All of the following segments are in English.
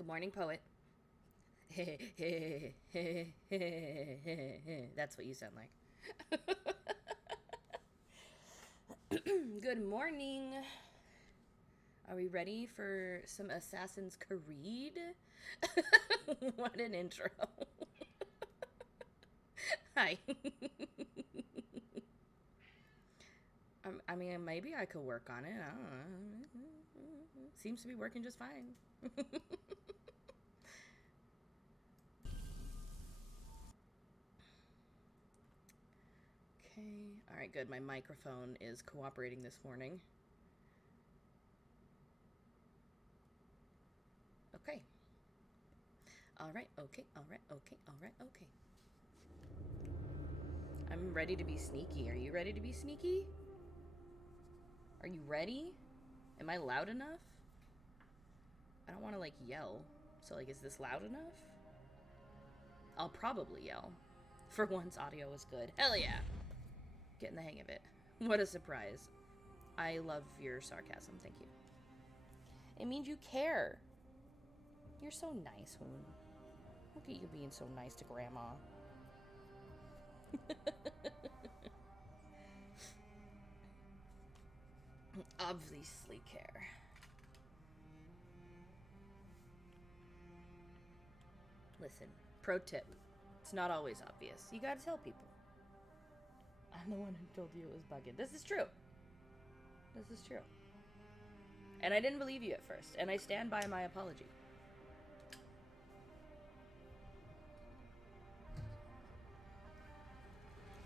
Good morning, poet. That's what you sound like. Good morning. Are we ready for some Assassin's Creed? What an intro. Hi. I mean, maybe I could work on it. I don't know. Seems to be working just fine. Okay. All right, good. My microphone is cooperating this morning. Okay. All right, okay, all right, okay, all right, okay. I'm ready to be sneaky. Are you ready to be sneaky? Are you ready? Am I loud enough? I don't want to, like, yell. So, like, is this loud enough? I'll probably yell. For once, audio is good. Hell yeah! Getting the hang of it. What a surprise. I love your sarcasm, thank you. It means you care. You're so nice, Hoon. Look at you being so nice to Grandma. Obviously care. Listen, pro tip. It's not always obvious. You gotta tell people. I'm the one who told you it was bugging. This is true. This is true. And I didn't believe you at first, and I stand by my apology.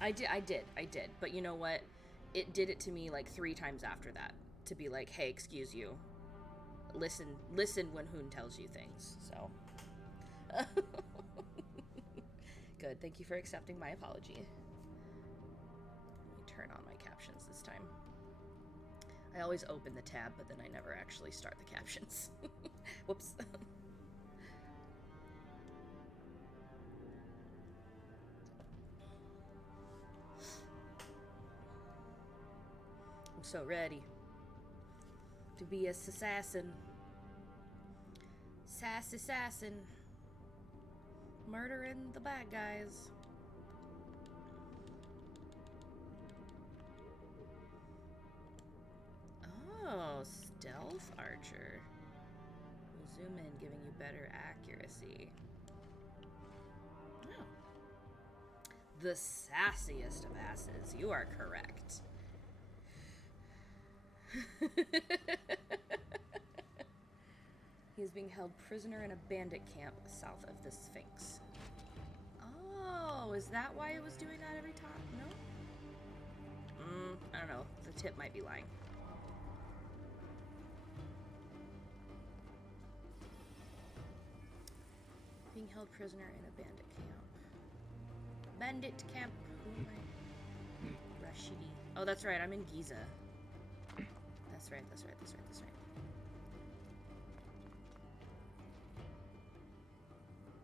I did. But you know what? It did it to me like 3 times after that. To be like, hey, excuse you. Listen when Hoon tells you things. So. Good. Thank you for accepting my apology. Let me turn on my captions this time. I always open the tab, but then I never actually start the captions. Whoops. I'm so ready to be a assassin. Sass assassin. Murdering the bad guys. Oh, stealth archer. We'll zoom in, giving you better accuracy. Oh. The sassiest of asses. You are correct. He is being held prisoner in a bandit camp south of the Sphinx. Oh, is that why it was doing that every time? No? I don't know. The tip might be lying. Being held prisoner in a bandit camp. Bandit camp. Who am I? Rashidi. Oh, that's right. I'm in Giza. That's right.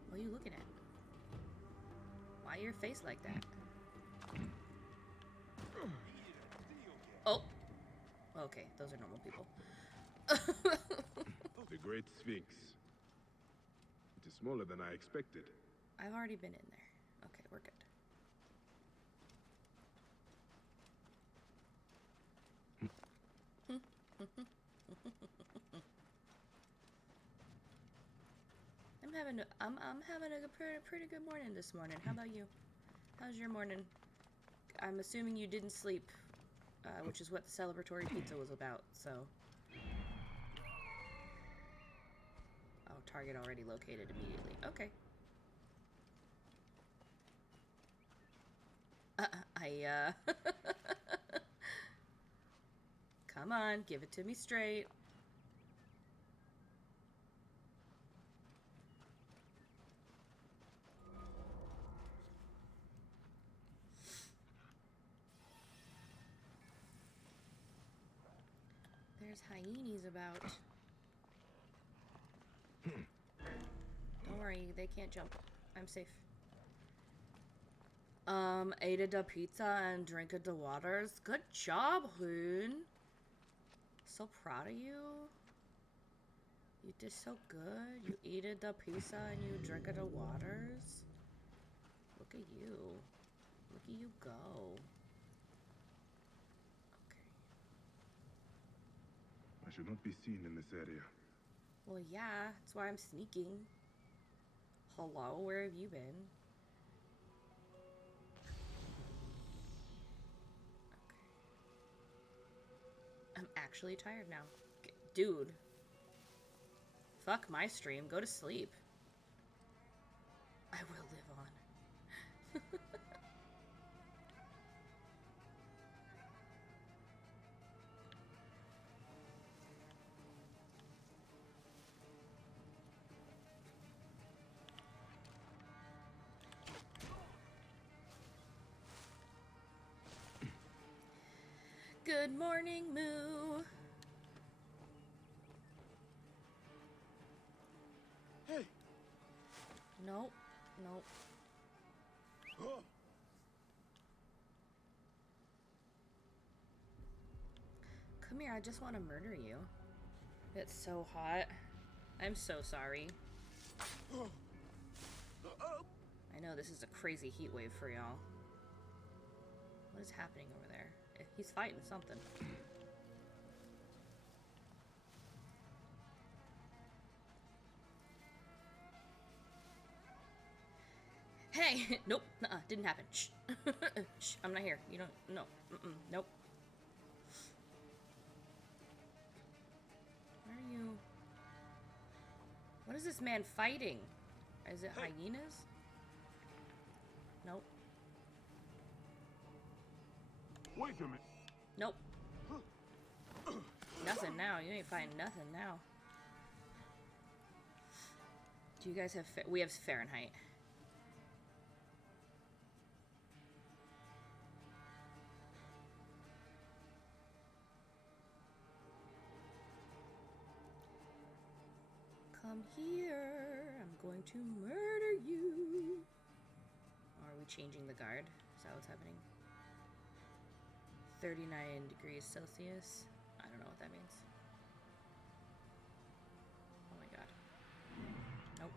What are you looking at? Why your face like that? Oh. Okay, those are normal people. The Great Sphinx. It is smaller than I expected. I've already been in there. Okay, we're good. I'm having a pretty good morning this morning. How about you? How's your morning? I'm assuming you didn't sleep, which is what the celebratory pizza was about. So, oh, target already located immediately. Okay. Come on, give it to me straight. There's hyenas about. Don't worry, they can't jump. I'm safe. Ate the pizza and drank the waters. Good job, Hoon. So proud of you. You did so good. You ate the pizza and you drank the waters. Look at you. Look at you go. Okay. I should not be seen in this area. Well, yeah, that's why I'm sneaking. Hello, where have you been? Okay. I'm actually tired now. Dude. Fuck my stream. Go to sleep. I will live on. Good morning, Moo. Hey. Nope. Nope. Oh. Come here, I just want to murder you. It's so hot. I'm so sorry. I know this is a crazy heat wave for y'all. What is happening over there? He's fighting something. Hey! Nope. Didn't happen. Shh. Shh. I'm not here. You don't. No. Nope. Where are you? What is this man fighting? Is it hyenas? Nope. Wait a minute. Nope. Nothing now. You ain't fighting nothing now. Do you guys have... We have Fahrenheit. Come here. I'm going to murder you. Are we changing the guard? Is that what's happening? 39 degrees Celsius. I don't know what that means. Oh my god. Nope.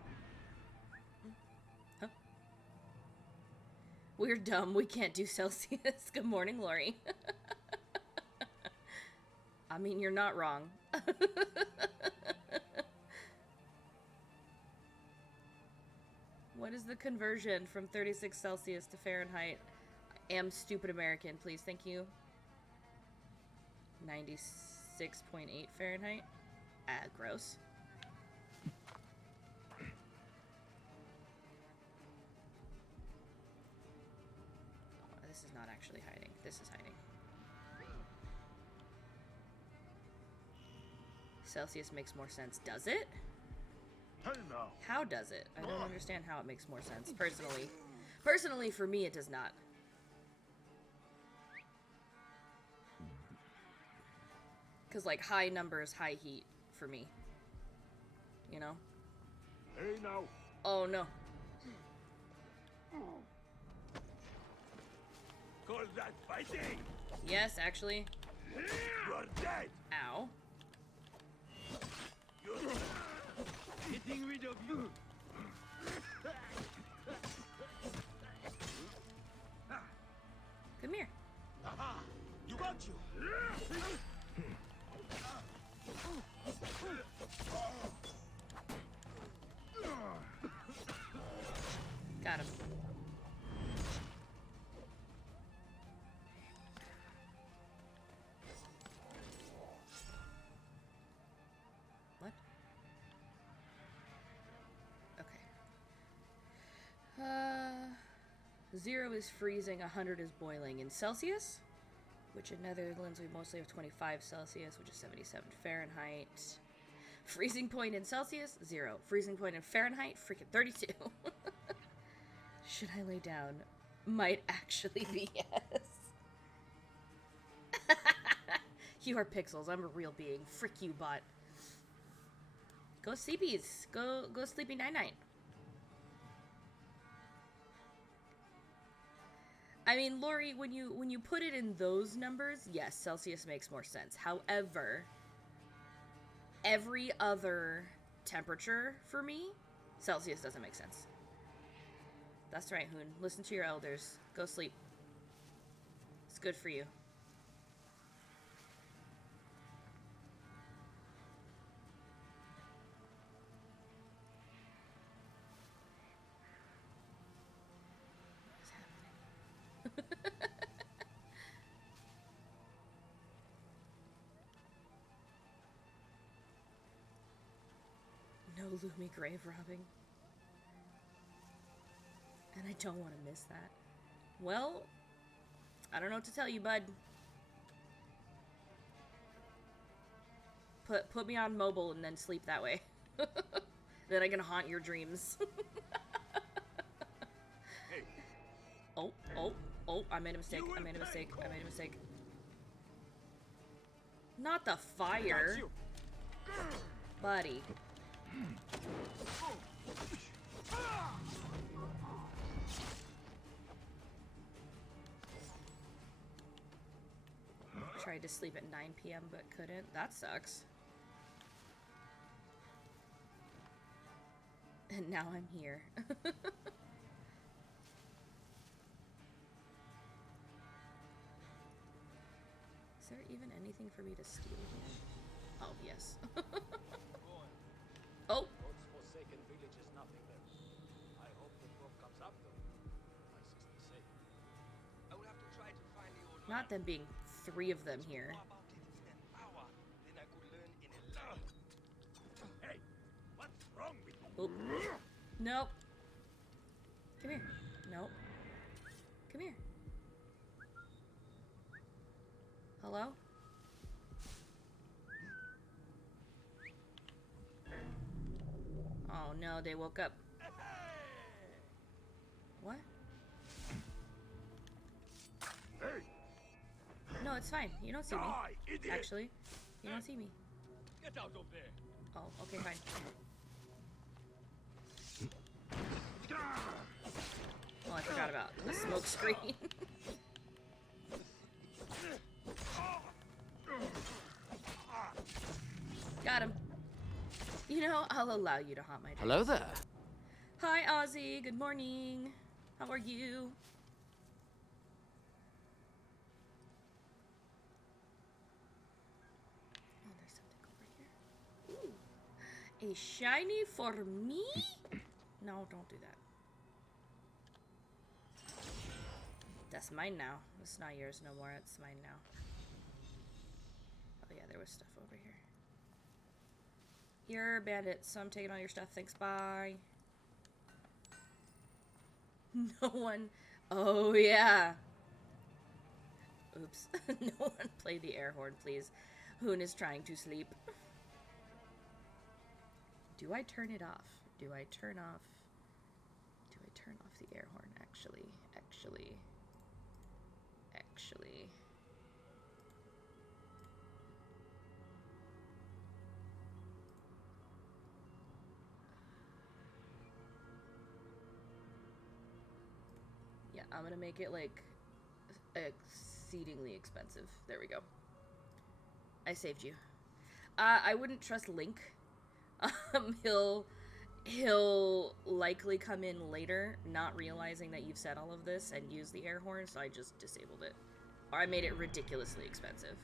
Huh? We're dumb. We can't do Celsius. Good morning, Lori. I mean, you're not wrong. What is the conversion from 36 Celsius to Fahrenheit? I am stupid American, please. Thank you. 96.8 Fahrenheit. Ah, gross. Oh, this is not actually hiding. This is hiding. Celsius makes more sense. Does it? Hey now. How does it? I don't understand how it makes more sense, personally. Personally, for me, it does not. Because, like, high numbers, high heat for me. You know? Hey now. Oh, no. Call that fighting. Yes, actually. You're dead. Ow. You're getting rid of you. Come here. Aha! You got you. Got him. What? Okay. 0 is freezing, 100 is boiling. In Celsius, which in Netherlands we mostly have 25 Celsius, which is 77 Fahrenheit. Freezing point in Celsius, 0. Freezing point in Fahrenheit, freaking 32. Should I lay down? Might actually be yes. You are pixels. I'm a real being. Frick you, bot. Go sleepies. Go sleepy night-night. I mean, Lori, when you put it in those numbers, yes, Celsius makes more sense. However, every other temperature for me, Celsius doesn't make sense. That's right, Hoon. Listen to your elders. Go sleep. It's good for you. What's happening? No Lumi grave robbing. And I don't want to miss that. Well, I don't know what to tell you, bud. Put me on mobile and then sleep that way. Then I can haunt your dreams. Hey, Oh, I made a mistake. I made a mistake. I made a mistake. Not the fire. got you. Buddy. Tried to sleep at 9 p.m. but couldn't. That sucks. And now I'm here. Is there even anything for me to steal here? Oh, yes. Oh! God's forsaken village is nothing then. I hope the book comes up though. My sister's safe. I will have to try to find the old Not them being 3 of them here. More about it in an hour than I could learn in a life. Hey, what's wrong with you? Oop. Nope. Come here. Nope. Come here. Hello? Oh no, they woke up. What? Hey, No, it's fine. You don't see me. die, idiot! Actually, you don't see me. Get out of there! Oh, okay, fine. Oh, I forgot about the smoke screen. Got him. You know, I'll allow you to haunt my dreams. Hello there. Hi, Ozzy. Good morning. How are you? Oh, there's something over here. Ooh. A shiny for me? No, don't do that. That's mine now. It's not yours no more. It's mine now. Oh, yeah, there was stuff over here. You're a bandit, so I'm taking all your stuff. Thanks, bye. No one. Oh, yeah. Oops. No one play the air horn, please. Hoon is trying to sleep. Do I turn it off? Do I turn off? Do I turn off the air horn? Actually. Yeah, I'm gonna make it like exceedingly expensive. There we go. I saved you. I wouldn't trust Link. He'll likely come in later, not realizing that you've said all of this and use the air horn, so I just disabled it. Or I made it ridiculously expensive.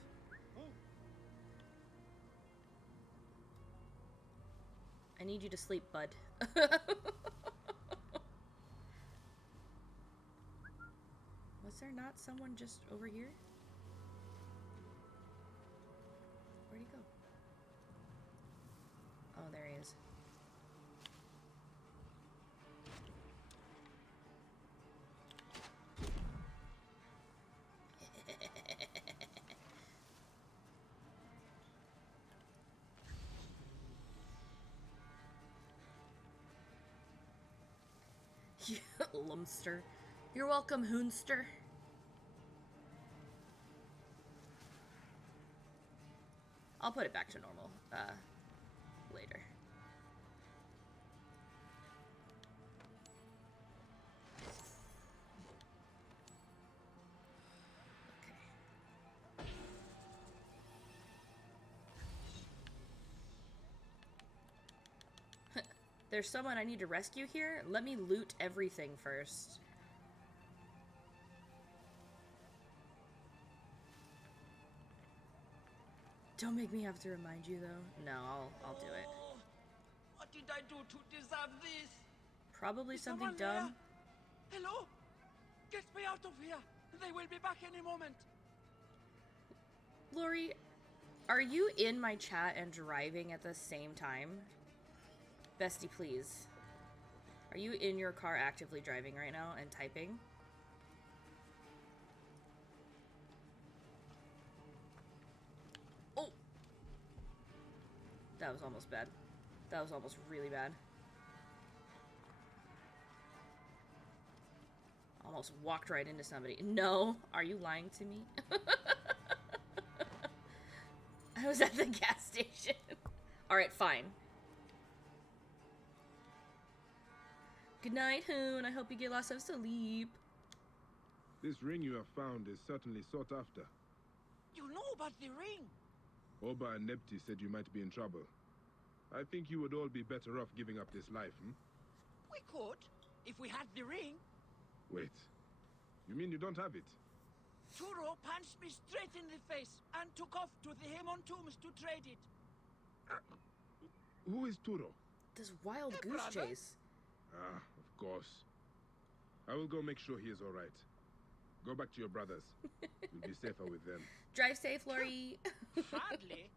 I need you to sleep, bud. Was there not someone just over here? Where'd he go? Oh, there he is. You lumster. You're welcome, Hoonster. I'll put it back to normal, later. Okay. There's someone I need to rescue here. Let me loot everything first. Don't make me have to remind you, though. No, I'll do it. Oh, what did I do to deserve this? Probably Is something someone there? dumb. Hello? Get me out of here. They will be back any moment. Lori, are you in my chat and driving at the same time? Bestie, please. Are you in your car actively driving right now and typing? Oh! That was almost bad. That was almost really bad. Almost walked right into somebody. No! Are you lying to me? I was at the gas station. Alright, fine. Good night, Hoon. I hope you get lots of sleep. This ring you have found is certainly sought after. You know about the ring. Oba and Nepti said you might be in trouble. I think you would all be better off giving up this life, hmm? We could, if we had the ring. Wait. You mean you don't have it? Turo punched me straight in the face and took off to the Hemon tombs to trade it. Who is Turo? This wild Hey, goose brother. chase. Ah, of course. I will go make sure he is all right. Go back to your brothers. You'll be safer with them. Drive safe, Lori. Hardly.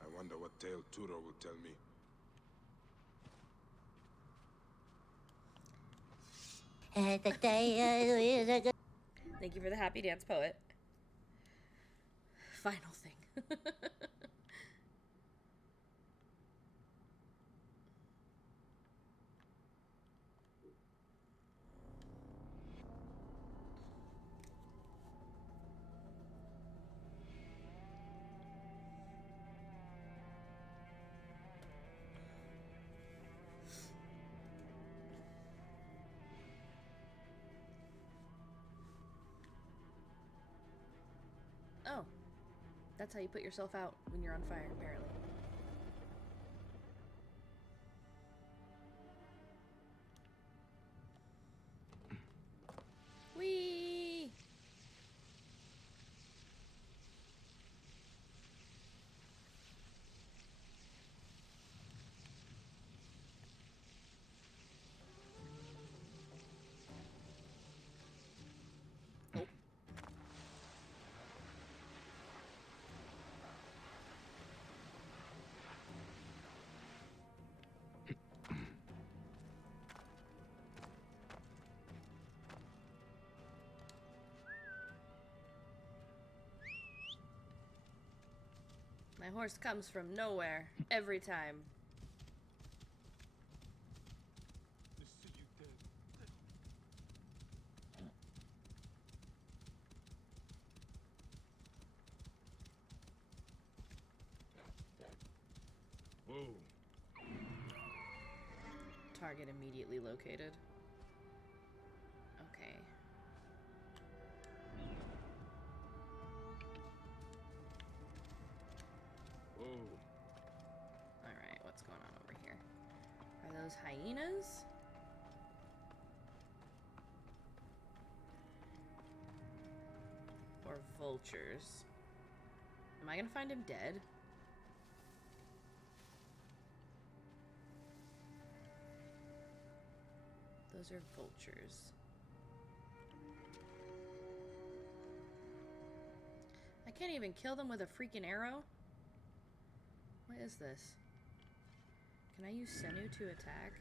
I wonder what tale Turo will tell me. Thank you for the happy dance, poet. Final thing. Oh. That's how you put yourself out when you're on fire, apparently. Whee! Oh. My horse comes from nowhere, every time. Whoa. Target immediately located. Okay. Whoa. Alright, what's going on over here? Are those hyenas? Or vultures? Am I gonna find him dead? Those are vultures. I can't even kill them with a freaking arrow? What is this? Can I use Senu to attack?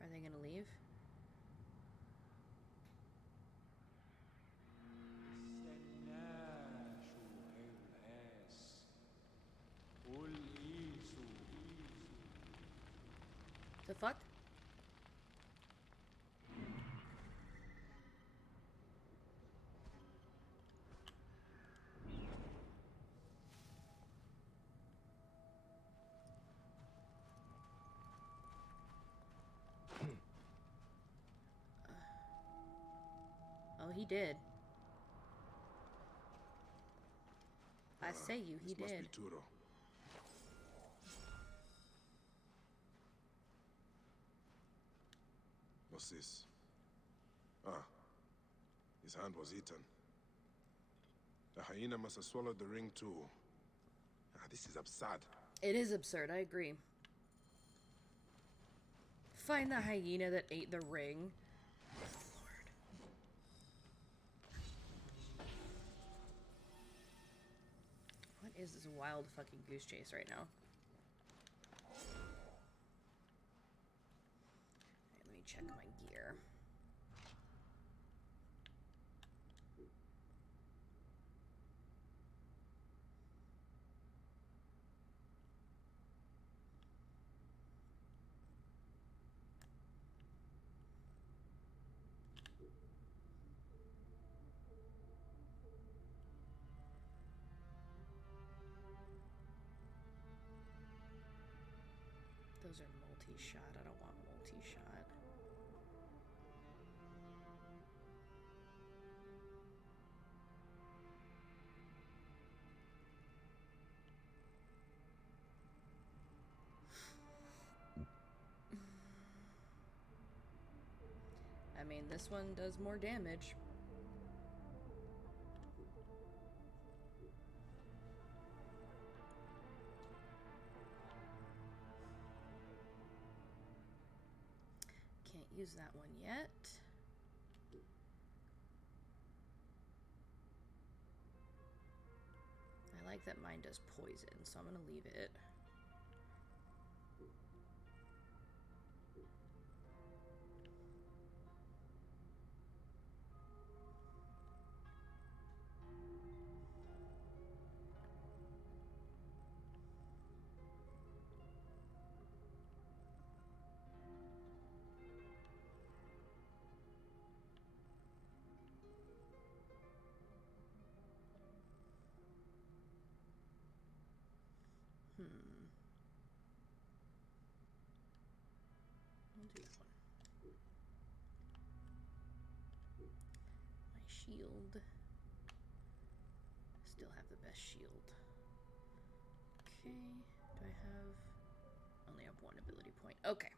Are they gonna leave? The fuck? Oh, he did. I say you, he This must did. be Turo. What's this? Ah, his hand was eaten. The hyena must have swallowed the ring too. Ah, this is absurd. It is absurd, I agree. Find the hyena that ate the ring. Lord. What is this wild fucking goose chase right now? Alright, let me check my gear. Those are multi-shot. I don't want multi-shot. I mean, this one does more damage. Can't use that one yet. I like that mine does poison, so I'm gonna leave it. I'll do that one. My shield. Still have the best shield. Okay. Do I have... Only have one ability point. Okay.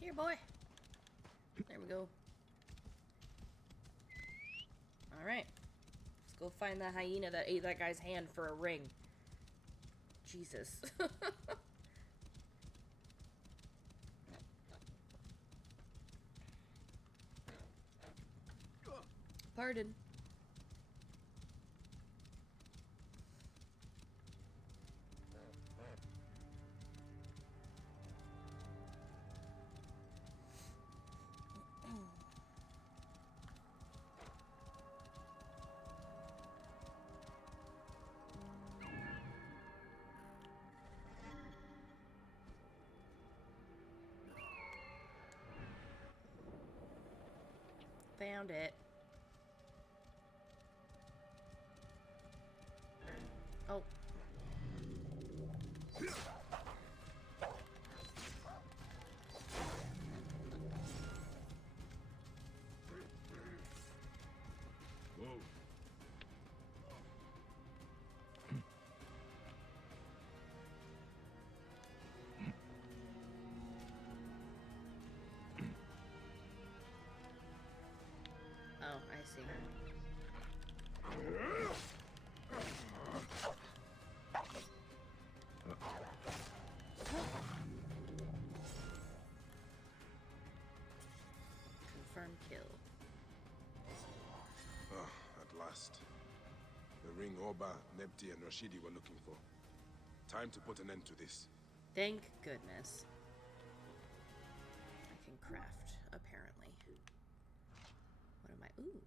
Here, boy. There we go. Alright. Let's go find the hyena that ate that guy's hand for a ring. Jesus. Pardon. Found it. Oh. Whoa. Oh, I see. Confirm kill. Ah, at last. The ring Oba, Nebti, and Rashidi were looking for. Time to put an end to this. Thank goodness. I can craft, apparently. What am I? Ooh.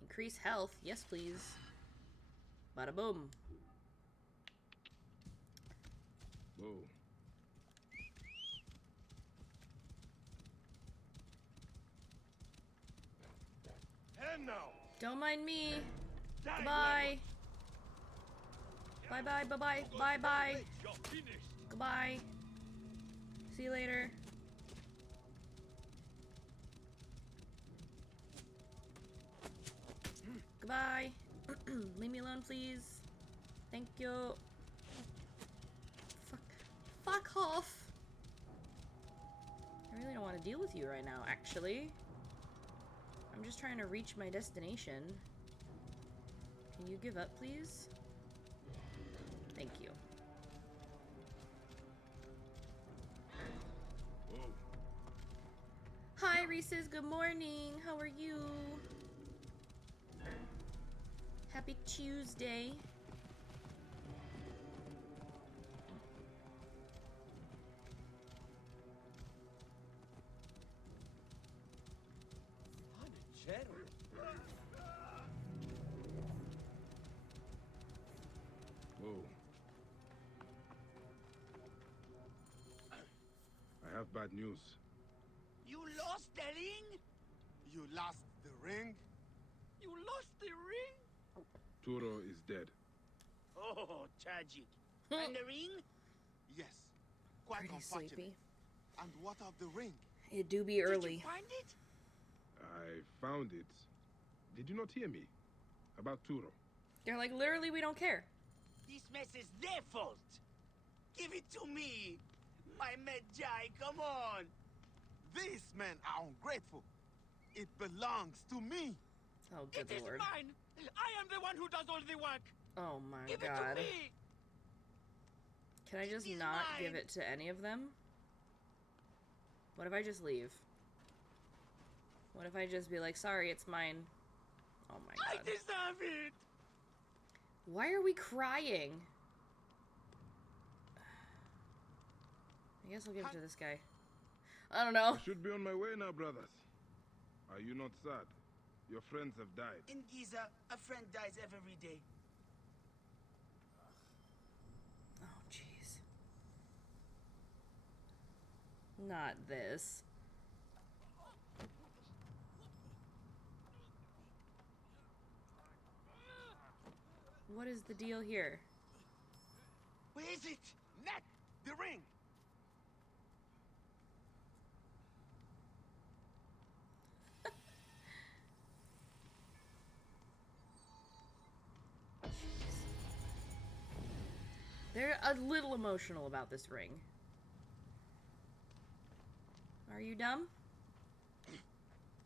Increase health. Yes, please. Bada boom. Whoa. them now. Don't mind me. Die, Goodbye. Bye bye, bye bye, bye bye. You're finished. Goodbye. See you later. Goodbye. Leave me alone, please. Thank you. Fuck off. I really don't want to deal with you right now, actually. I'm just trying to reach my destination. Can you give up, please? Thank you. Whoa. Hi, Reese's. Good morning. How are you? Happy Tuesday. Whoa. I have bad news. You lost the ring? You lost the ring? You lost the ring? Turo is dead. Oh, tragic. And the ring? Yes. Quite Pretty unfortunate. sleepy. And what of the ring? It do be Did early. you find it? I found it. Did you not hear me? About Turo. They're like, literally, we don't care. This mess is their fault. Give it to me. My Medjay, come on. These men are ungrateful. It belongs to me. Oh, good It is lord. mine. I am the one who does all the work. Oh my Give it god. to me. Can I just It is not give mine. it to any of them? What if I just leave? What if I just be like, sorry, it's mine? Oh my I god. deserve it. Why are we crying? I guess I'll give it to this guy. I don't know. I should be on my way now, brothers. Are you not sad? Your friends have died. In Giza, a friend dies every day. Oh, jeez. Not this. What is the deal here? Where is it? Neck! The ring! They're a little emotional about this ring. Are you dumb?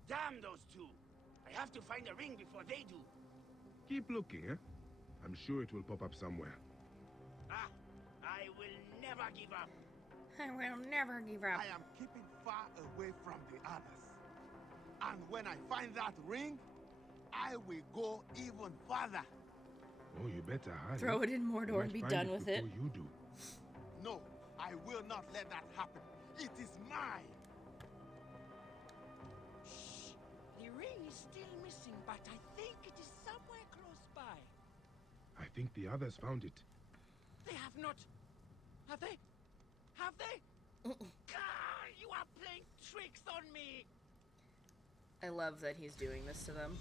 Damn those two. I have to find a ring before they do. Keep looking, eh? I'm sure it will pop up somewhere. Ah, I will never give up. I will never give up. I am keeping far away from the others. And when I find that ring, I will go even further. Oh, you better hurry. Throw it in You Mordor might and be find done with it. before you do. No, I will not let that happen. It is mine. Shh. The ring is still missing, but I think it is somewhere close by. I think the others found it. They have not. Have they? Have they? Gah, you are playing tricks on me. I love that he's doing this to them.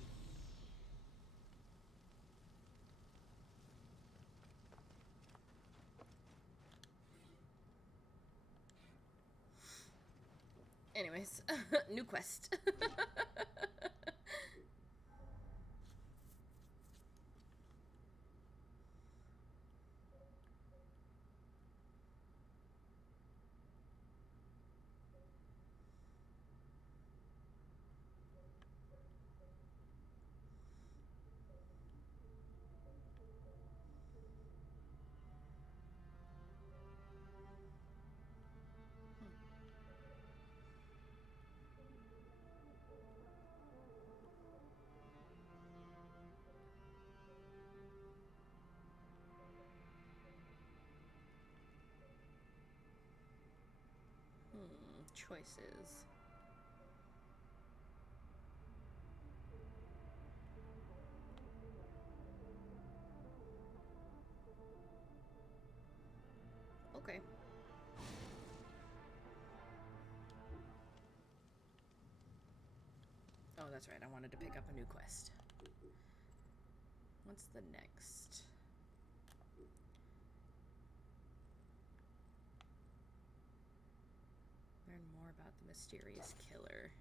Anyways, new quest. Choices. Okay. Oh, that's right. I wanted to pick up a new quest. What's the next? Learn more about the mysterious killer.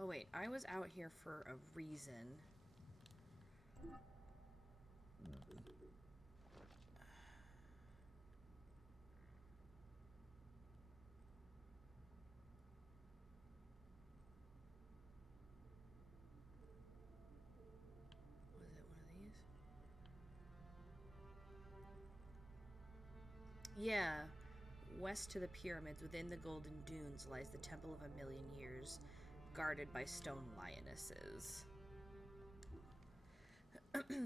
Oh wait, I was out here for a reason. Was it one of these? Yeah. West to the pyramids, within the Golden Dunes, lies the Temple of a Million Years, guarded by stone lionesses. Oh my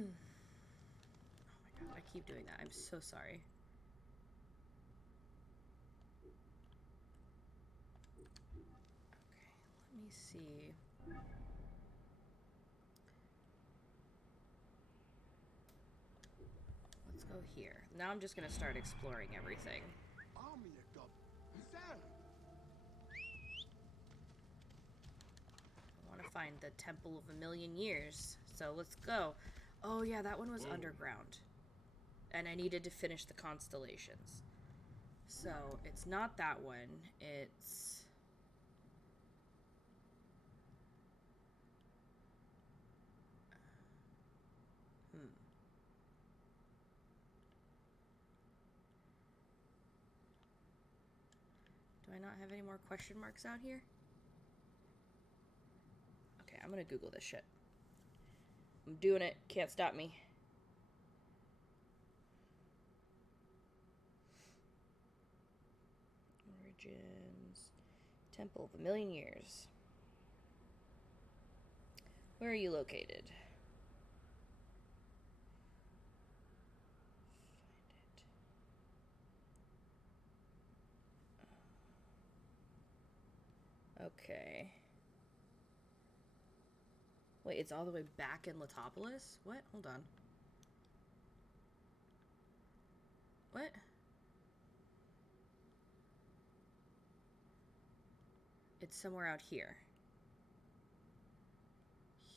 god, I keep doing that. I'm so sorry. Okay, let me see. Let's go here. Now I'm just gonna start exploring everything. I want to find the Temple of a Million Years. So let's go. Oh yeah, that one was underground. And I needed to finish the constellations. So it's not that one. It's... Do I not have any more question marks out here? Okay, I'm gonna Google this shit. I'm doing it. Can't stop me. Origins. Temple of a Million Years. Where are you located? Find it. Okay. Wait, it's all the way back in Letopolis? What? Hold on. What? It's somewhere out here.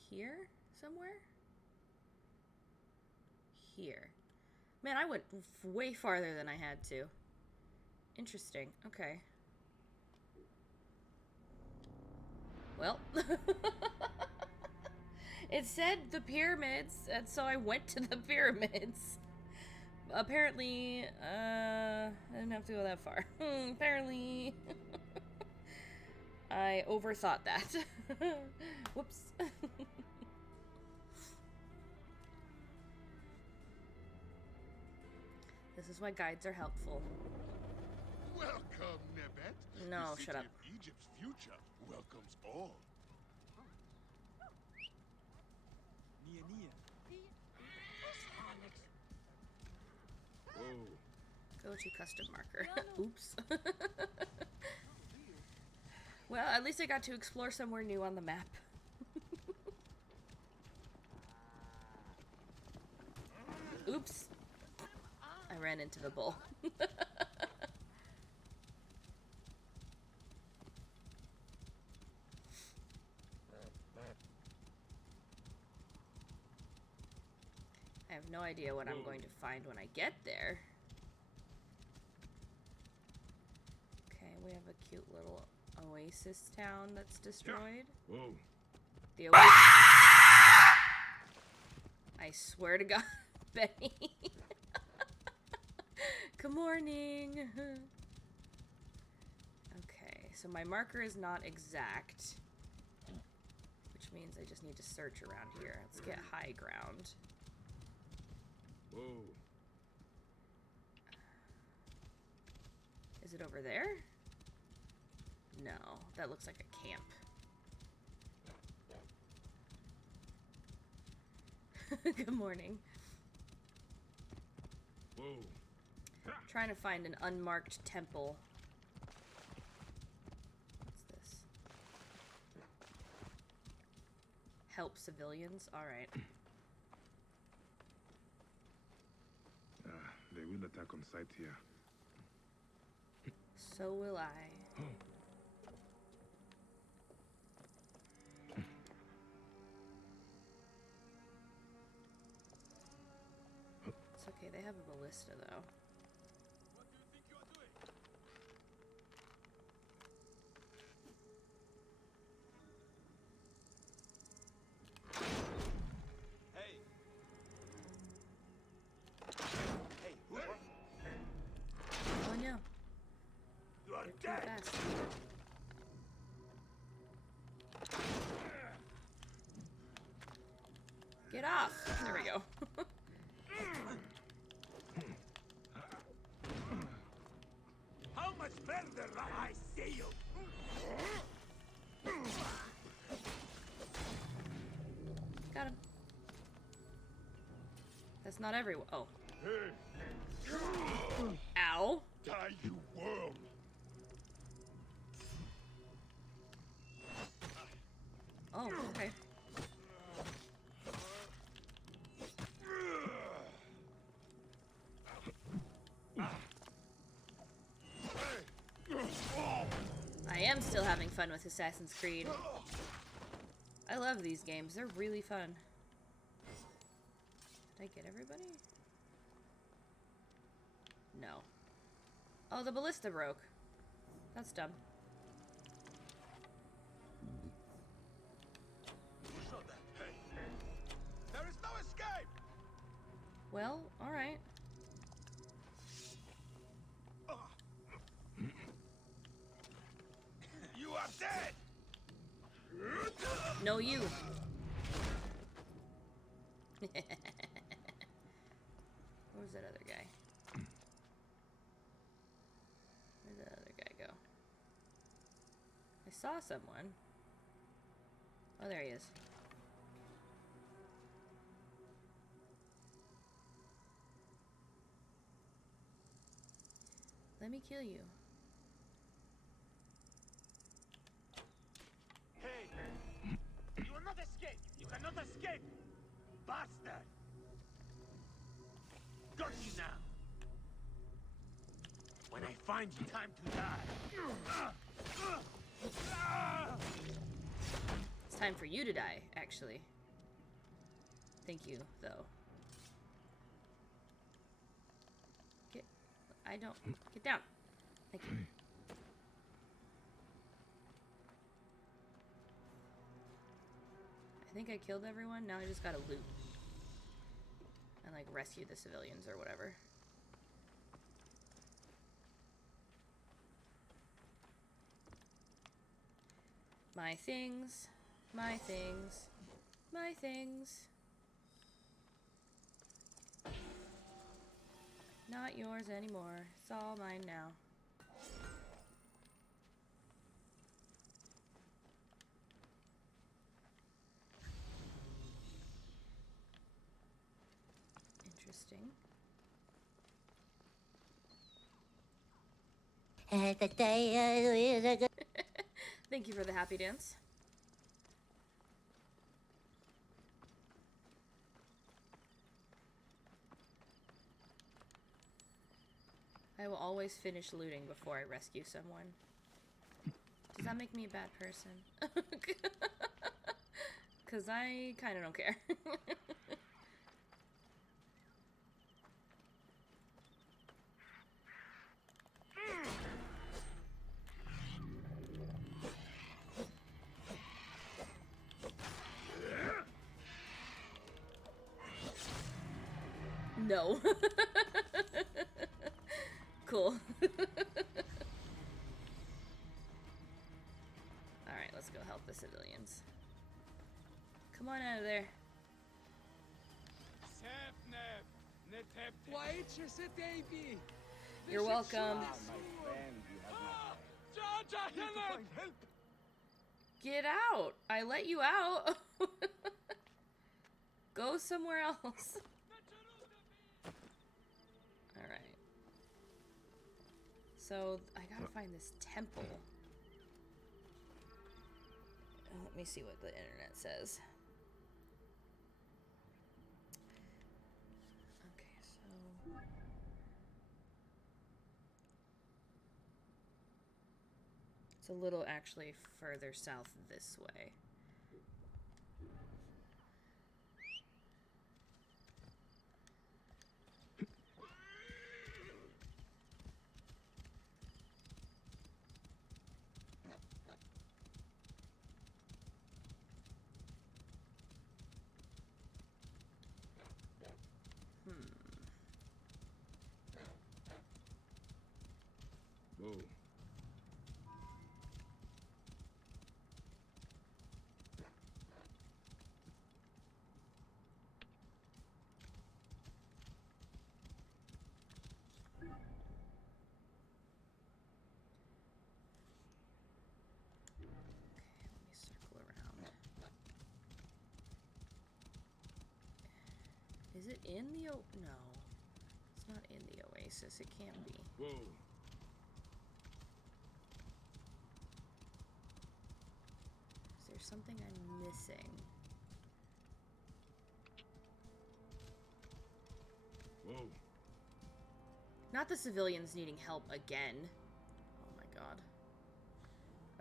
Here? Somewhere? Here. Man, I went way farther than I had to. Interesting. Okay. Well. It said the pyramids, and so I went to the pyramids. Apparently, I didn't have to go that far. Apparently, I overthought that. Whoops. This is why guides are helpful. Welcome, Nebet. No, The shut city up. of Egypt's future welcomes all. Nia, Nia. Whoa. Go to custom marker. Oops. Well, at least I got to explore somewhere new on the map. Oops. I ran into the bull. I have no idea what I'm going to find when I get there. Okay, we have a cute little oasis town that's destroyed. Whoa. The oasis. I swear to God, Benny. Good morning. Okay, so my marker is not exact, which means I just need to search around here. Let's get high ground. Whoa. Is it over there? No, that looks like a camp. Good morning. Whoa. Trying to find an unmarked temple. What's this? Help civilians? Alright. They will attack on sight here. So will I. have a ballista, though. What do you think you are doing? Hey! Hey, who? Oh no, You are too dead! fast. Get off! There we go. How much further I see you? Got him. That's not everyone. Oh. Ow. Die, you worm! Oh, okay. I am still having fun with Assassin's Creed. I love these games. They're really fun. Did I get everybody? No. Oh, the ballista broke. That's dumb. Who shot that? Hey! There is no escape! Well, alright. You are dead! No, you. Where's that other guy? Where'd that other guy go? I saw someone. Oh, there he is. Let me kill you. Hey! You will not escape! You cannot escape! Bastard! Got you now! When I find you, time to die! It's time for you to die, actually. Thank you, though. I don't... Get down. Thank you. I think I killed everyone. Now I just gotta loot. And, like, rescue the civilians or whatever. My things. My things. My things. Not yours anymore. It's all mine now. Interesting. Thank you for the happy dance. I will always finish looting before I rescue someone. Does that make me a bad person? Because I kind of don't care. No. Cool. Alright, let's go help the civilians. Come on out of there. You're welcome. Get out! I let you out. Go somewhere else. Alright. So, I gotta find this temple. Let me see what the internet says. Okay, so... It's a little actually further south this way. Is it in the no. It's not in the oasis. It can't be. Whoa. Is there something I'm missing? Whoa. Not the civilians needing help again. Oh my god.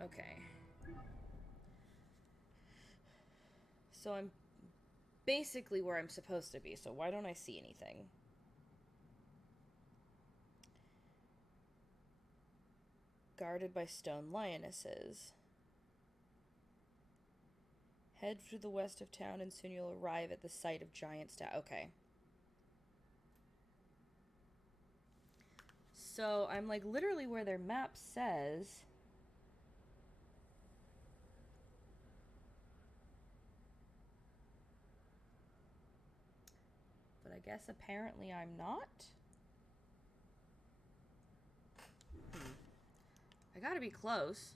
Okay. So I'm basically where I'm supposed to be, so why don't I see anything? Guarded by stone lionesses. Head to the west of town and soon you'll arrive at the site of giant okay. So I'm like literally where their map says. But I guess apparently I'm not. I gotta be close.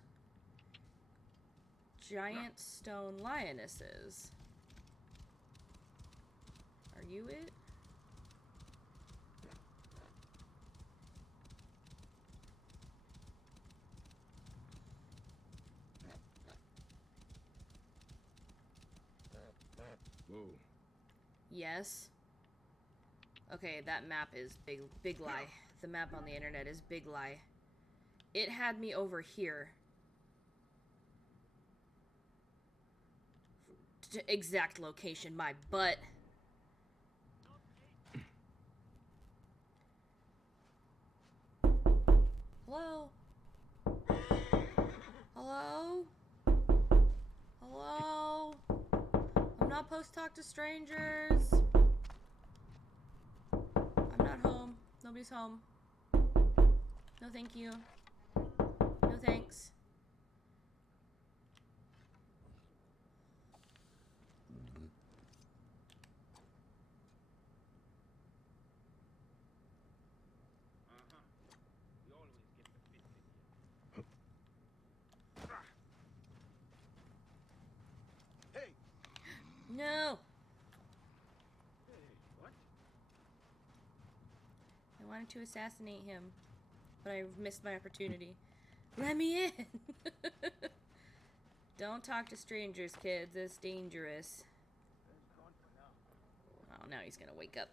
Giant stone lionesses. Are you it? Whoa. Yes. Okay, that map is big lie. The map on the internet is big lie. It had me over here. Exact location, my butt. Hello? Hello? Hello? I'm not supposed to talk to strangers. I'm not home. Nobody's home. No thank you. No thanks. We always get the fit in here. Hey, No! Hey, what? I wanted to assassinate him, but I missed my opportunity. Let me in! Don't talk to strangers, kids. It's dangerous. It's gone for now. Oh, now he's gonna wake up.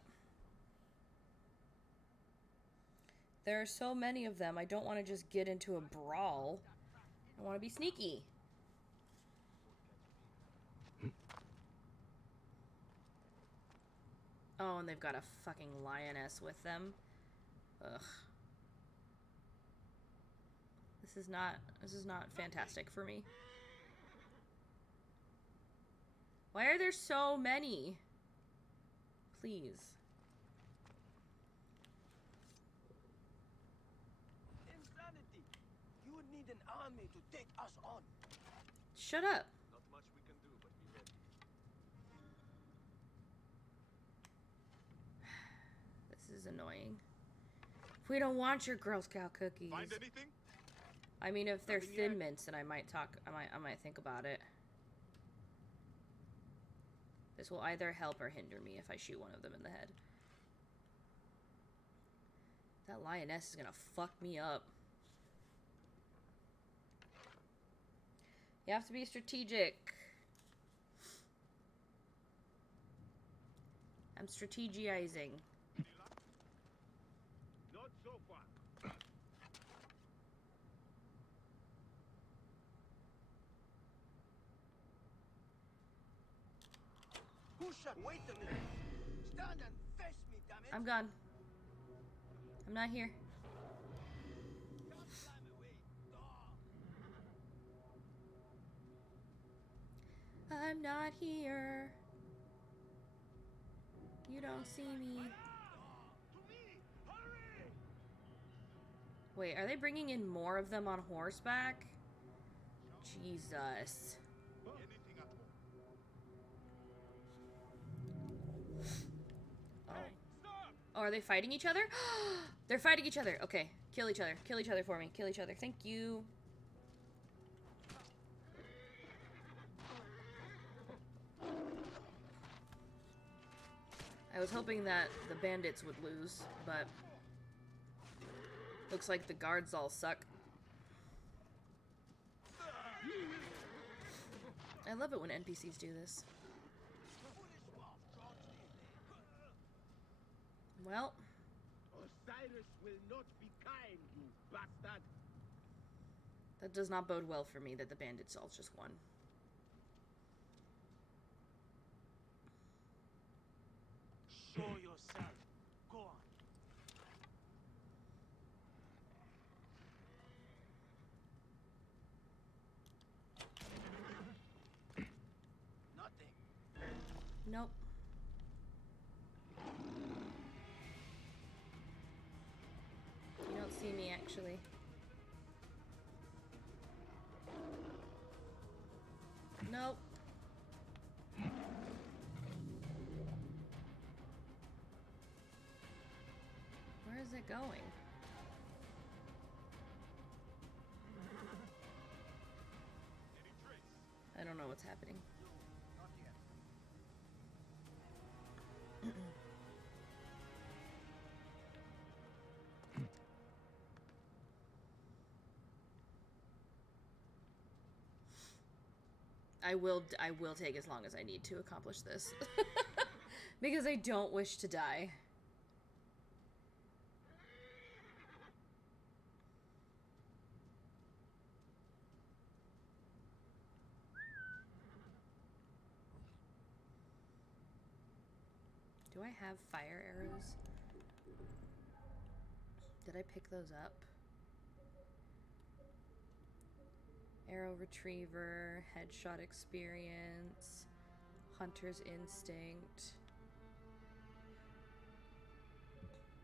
There are so many of them, I don't want to just get into a brawl. I want to be sneaky. Oh, and they've got a fucking lioness with them. Ugh. This is not fantastic for me. Why are there so many? Please. Insanity! You would need an army to take us on. Shut up. Not much we can do, but be ready. This is annoying. We don't want your Girl Scout cookies. Find anything? I mean, if they're Nothing Thin yet? Mints, then I might think about it. This will either help or hinder me if I shoot one of them in the head. That lioness is gonna fuck me up. You have to be strategic. I'm strategizing. Not so far. Who shot? Wait a minute. Stand and face me, damn it. I'm gone. I'm not here. Don't climb away. Dog. I'm not here. You don't see me. To me! Hurry! Wait, are they bringing in more of them on horseback? Jesus. Anything at all. Oh. Oh, are they fighting each other? They're fighting each other. Okay, kill each other. Kill each other for me. Kill each other. Thank you. I was hoping that the bandits would lose, but looks like the guards all suck. I love it when NPCs do this. Well, Osiris will not be kind, you bastard. that does not bode well for me that the bandits all just won. Show yourself. Go on. Nothing. Nope. You don't see me, actually. Nope. Where is it going? I don't know what's happening. Not yet. I will take as long as I need to accomplish this. Because I don't wish to die. Do I have fire arrows? Did I pick those up? Arrow retriever, headshot experience, hunter's instinct.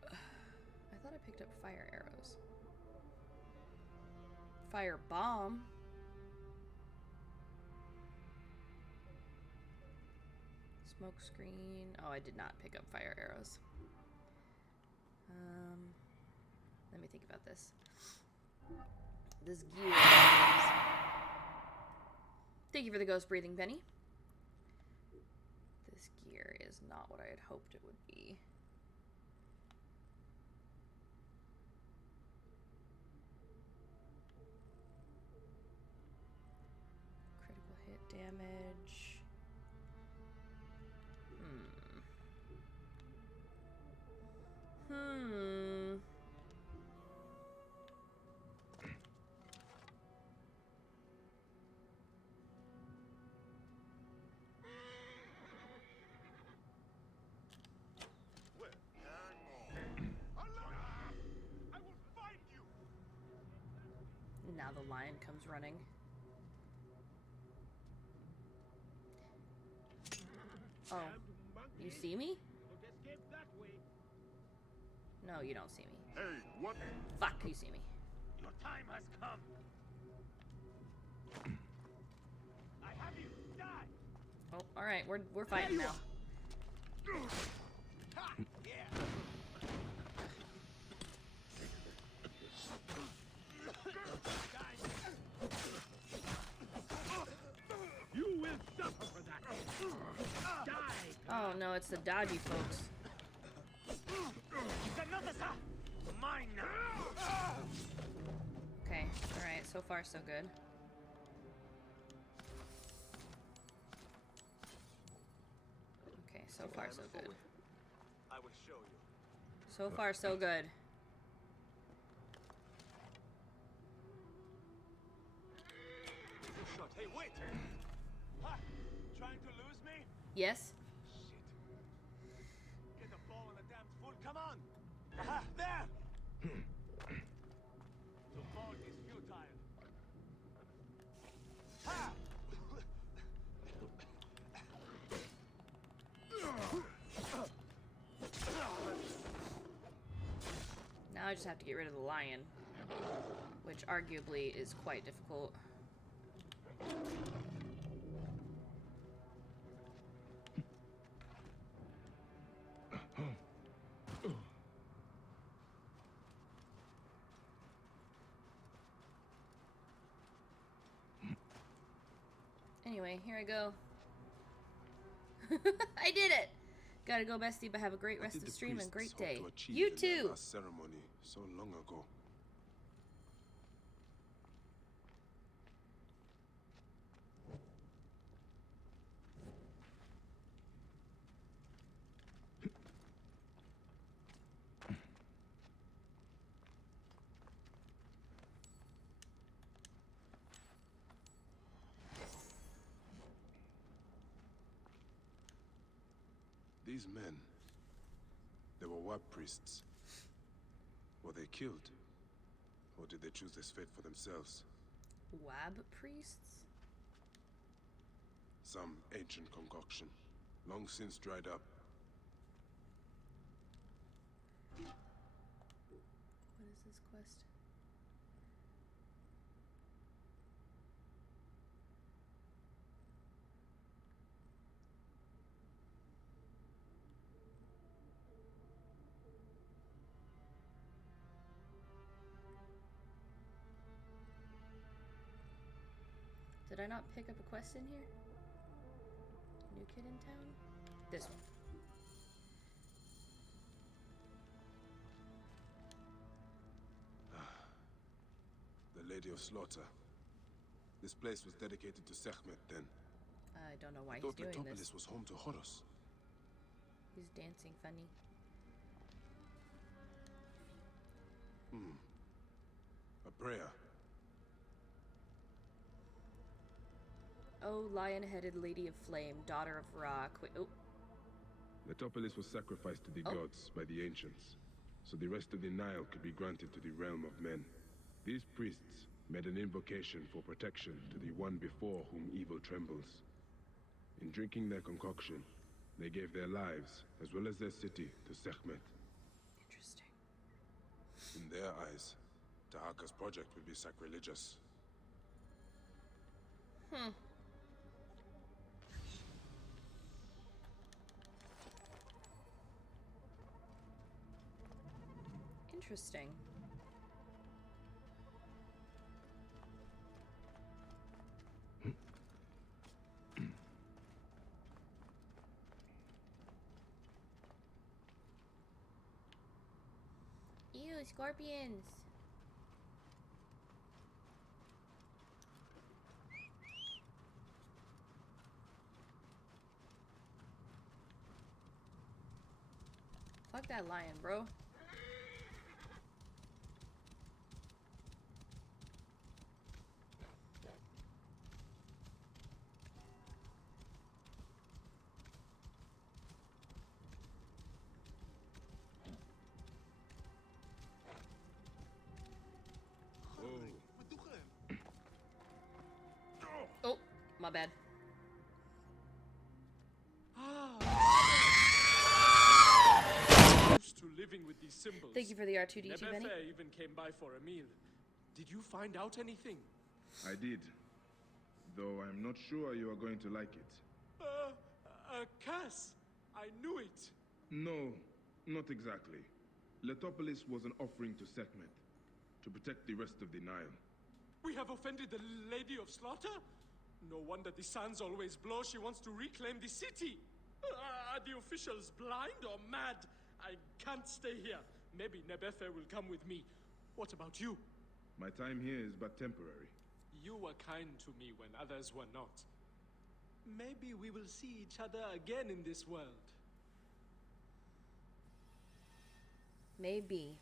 I thought I picked up fire arrows. Fire bomb. Smoke screen. Oh, I did not pick up fire arrows. Let me think about this. This gear. Thank you for the ghost breathing, Penny. This gear is not what I had hoped it would be. Critical hit damage. I will find you. Now the lion comes running. Oh, you see me? Don't escape that way. No, you don't see me. Hey, what? Fuck, you see me. Your time has come. I have you. Die. Oh, all right, we're fighting now. Ha! Yeah. You will suffer for that. Die. Oh no, it's the dodgy folks. Another sir. Mine now. Okay, all right, so far so good. Okay, so far so good. I will show you. So far so good. Shot. Hey, wait! Ha! Trying to lose me? Yes? Shit. Get the ball on the damn fool. Come on! Aha! There! The ball is futile. Ha! Now I just have to get rid of the lion, which arguably is quite difficult. Anyway, here I go. I did it! Gotta go, bestie, but have a great What rest did of the the stream and priests great hope day. to achieve You in their too! last ceremony so long ago? These men, they were Wab priests. Were they killed? Or did they choose this fate for themselves? Wab priests? Some ancient concoction, long since dried up. What is this quest? Did I not pick up a quest in here? New kid in town? This one. The Lady of Slaughter. This place was dedicated to Sekhmet then. I don't know why I he's thought doing Metopolis this. was home to Horus. He's dancing funny. A prayer. Oh, lion-headed lady of flame, daughter of Ra, oh, Metopolis was sacrificed to the Oh. gods by the ancients, so the rest of the Nile could be granted to the realm of men. These priests made an invocation for protection to the one before whom evil trembles. In drinking their concoction, they gave their lives, as well as their city, to Sekhmet. interesting. In their eyes, Tahaka's project would be sacrilegious. Interesting. Ew, scorpions. Fuck that lion, bro. Oh, my bad. Used to living with these symbols. Thank you for the R2D2, Benny. Nebefe even came by for a meal. Did you find out anything? I did. Though I'm not sure you are going to like it. Cass! I knew it! No, not exactly. Letopolis was an offering to Sekhmet, to protect the rest of the Nile. We have offended the Lady of Slaughter? No wonder the sands always blow. She wants to reclaim the city. Are the officials blind or mad? I can't stay here. Maybe Nebefe will come with me. What about you? My time here is but temporary. You were kind to me when others were not. Maybe we will see each other again in this world. Maybe.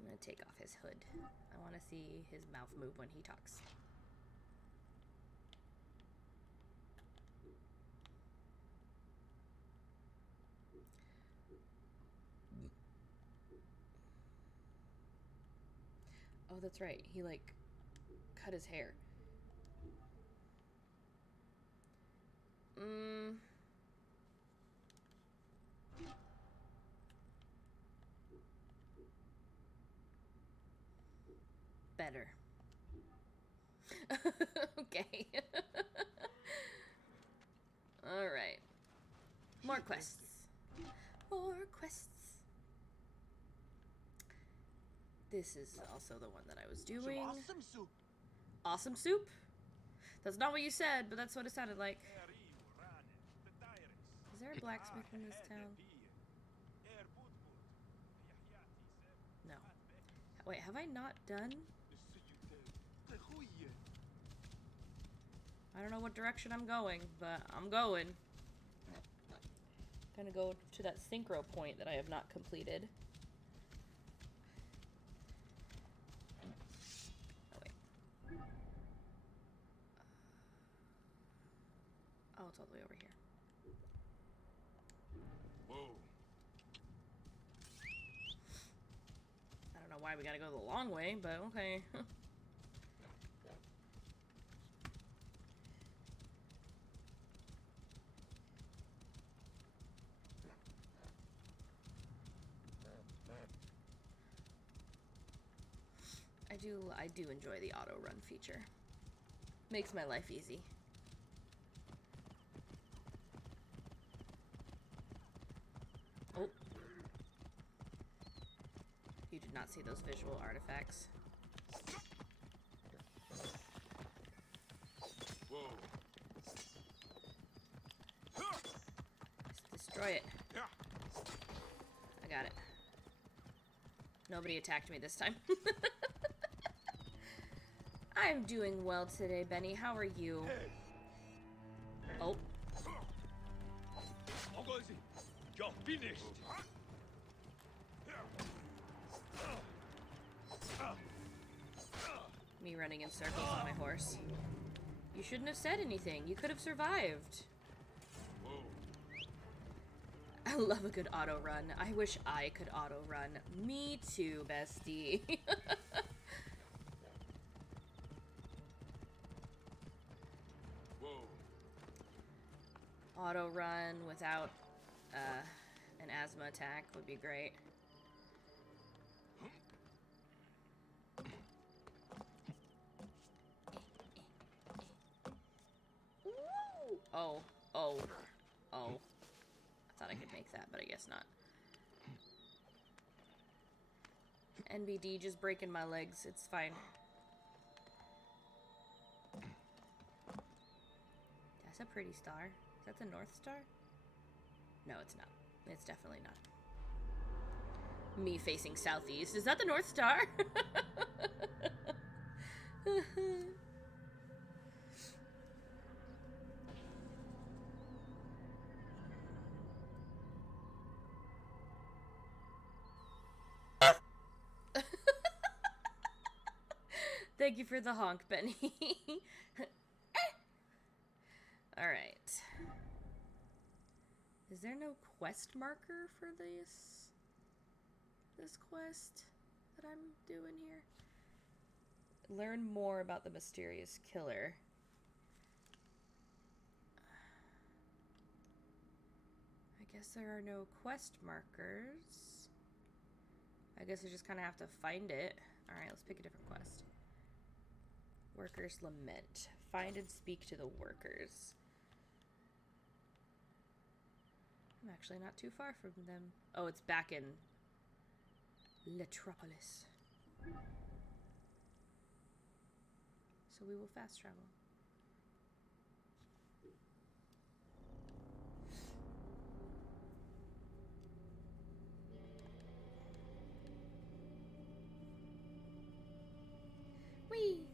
I'm gonna take off his hood. I want to see his mouth move when he talks. Oh, that's right. He, like, cut his hair. Better. Okay. Alright. More quests. More quests. This is also the one that I was doing. Awesome soup. Awesome soup? That's not what you said, but that's what it sounded like. there a blacksmith in this town? No. Wait, have I not done? I don't know what direction I'm going, but I'm going. Gonna go to that synchro point that I have not completed. Oh, wait. Oh, it's all the way over here. Whoa. I don't know why we gotta go the long way, but okay. I do enjoy the auto run feature. Makes my life easy. Oh. You did not see those visual artifacts. Whoa. Just destroy it. I got it. Nobody attacked me this time. I'm doing well today, Benny. How are you? Oh. Ogozi, you're finished. Me running in circles on my horse. You shouldn't have said anything. You could have survived. Whoa. I love a good auto run. I wish I could auto run. Me too, bestie. Auto run without an asthma attack would be great. Oh, oh, oh. I thought I could make that, but I guess not. NBD just breaking my legs. It's fine. That's a pretty star. Is that the North Star? No, it's not. It's definitely not. Me facing southeast. Is that the North Star? Thank you for the honk, Benny. Alright. Is there no quest marker for this quest that I'm doing here? Learn more about the mysterious killer. I guess there are no quest markers. I guess I just kind of have to find it. Alright, let's pick a different quest. Workers' Lament. Find and speak to the workers. I'm actually not too far from them. Oh, it's back in Letropolis. So we will fast travel. Whee!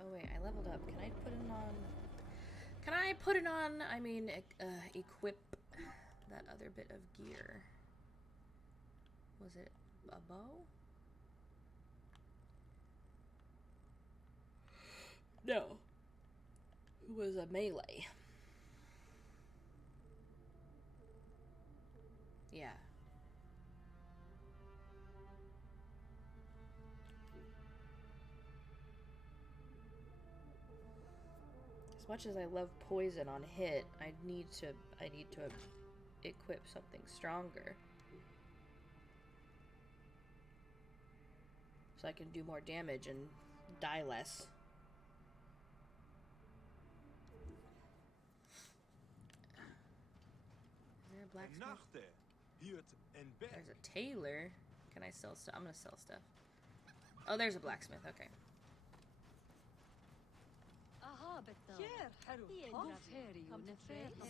Oh wait, I leveled up. Can I put it on? Can I put it on? I mean, equip that other bit of gear. Was it a bow? No. It was a melee. Yeah. As much as I love poison on hit, I need to equip something stronger. So I can do more damage and die less. Is there a blacksmith? Butte and Beck. There's a tailor. Can I sell stuff? I'm gonna sell stuff. Oh, there's a blacksmith. Okay.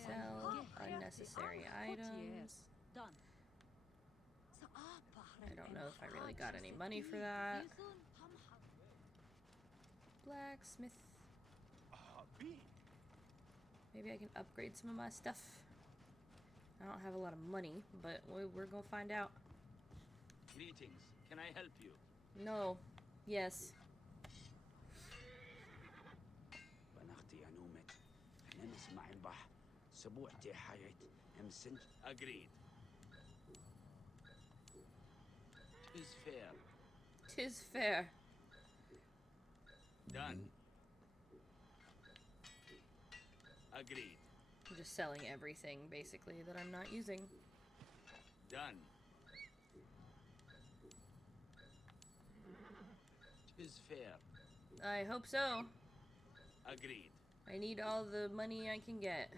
Sell unnecessary items. I don't know if I really got any money for that. Blacksmith. Maybe I can upgrade some of my stuff. I don't have a lot of money, but we're gonna find out. Greetings. Can I help you? No. Yes. بنختي أنومت. نمس مع البحر. سبوعتي حياة. همسنت. Agreed. Tis fair. Tis fair. Done. Agreed. I'm just selling everything, basically, that I'm not using. Done. Tis fair. I hope so. Agreed. I need all the money I can get.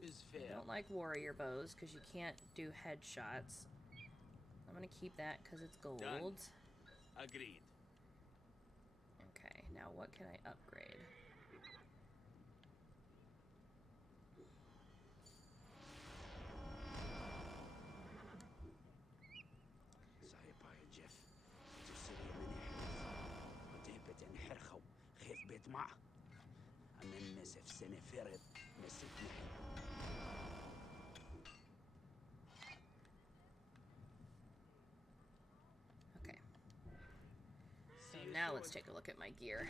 Tis I fair. don't like warrior bows, because you can't do headshots. I'm gonna keep that, because it's gold. Done. Agreed. Okay, now what can I upgrade? صايبة يا جيف. تسري من حرف. وتهبت انحرخو. خيف بيت معه. أمن نسف سنة فرد. نسيت نحن. Okay. So now let's take a look at my gear.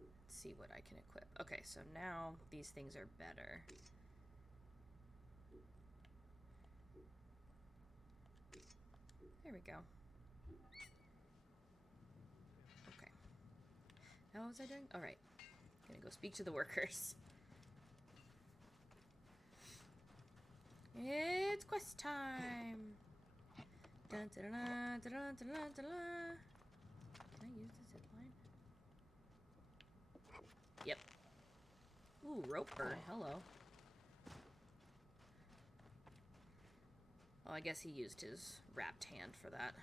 Let's see what I can equip. Okay, so now these things are better. There we go. Okay. Now what was I doing? Alright. Gonna go speak to the workers. It's quest time! Dun, dun, dun, dun, dun, dun, dun, dun. Can I use the zip line? Yep. Ooh, rope burn. Hello. Oh, I guess he used his wrapped hand for that.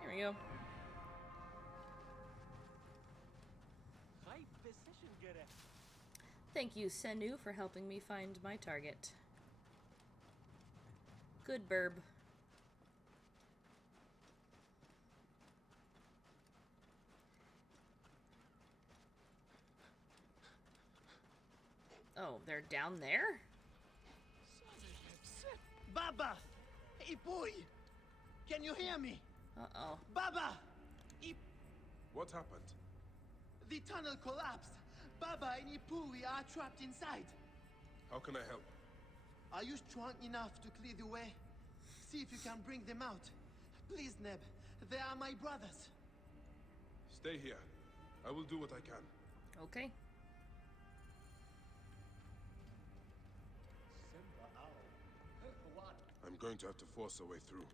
There we go. Thank you, Senu, for helping me find my target. Good burb. Oh, they're down there? Baba! Ipui! Can you hear me? Uh-oh. Baba! What happened? The tunnel collapsed. Baba and Ipui are trapped inside. How can I help? Are you strong enough to clear the way? See if you can bring them out. Please, Neb. They are my brothers. Stay here. I will do what I can. Okay. I'm going to have to force a way through.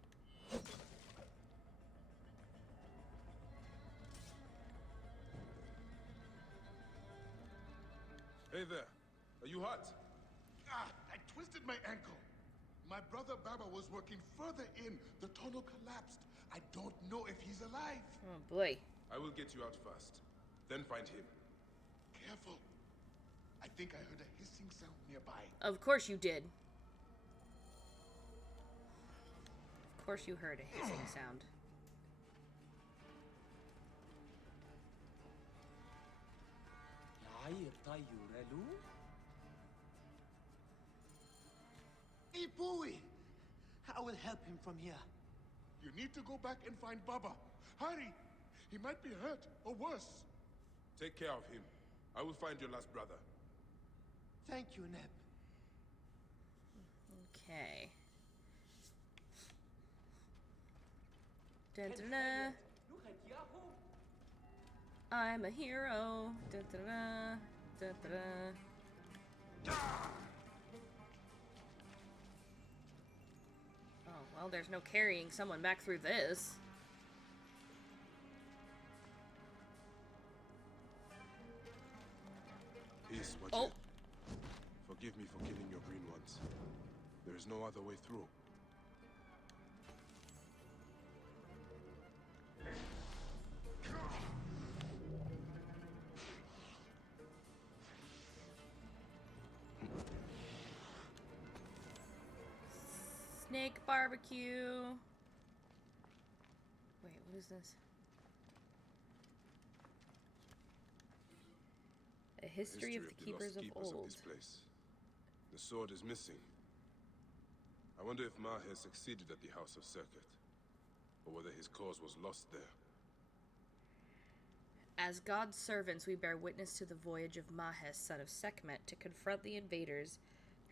Hey there. Are you hurt? I twisted my ankle. My brother Baba was working further in. The tunnel collapsed. I don't know if he's alive. Oh, boy. I will get you out first. Then find him. Careful. I think I heard a hissing sound nearby. Of course you did. Of course you heard a hissing sound. Ipui! I will help him from here. You need to go back and find Baba. Hurry! He might be hurt, or worse. Take care of him. I will find your last brother. Thank you, Neb. Okay. Dun, dun, dun. I'm a hero. Dun, dun, dun. Dun, dun, dun. Oh, well, there's no carrying someone back through this. is no other way through. Snake barbecue. Wait, what is this? A history of the keepers of old. This place. The sword is missing. I wonder if Maher succeeded at the House of Circuit, or whether his cause was lost there. As God's servants, we bear witness to the voyage of Mahes, son of Sekhmet, to confront the invaders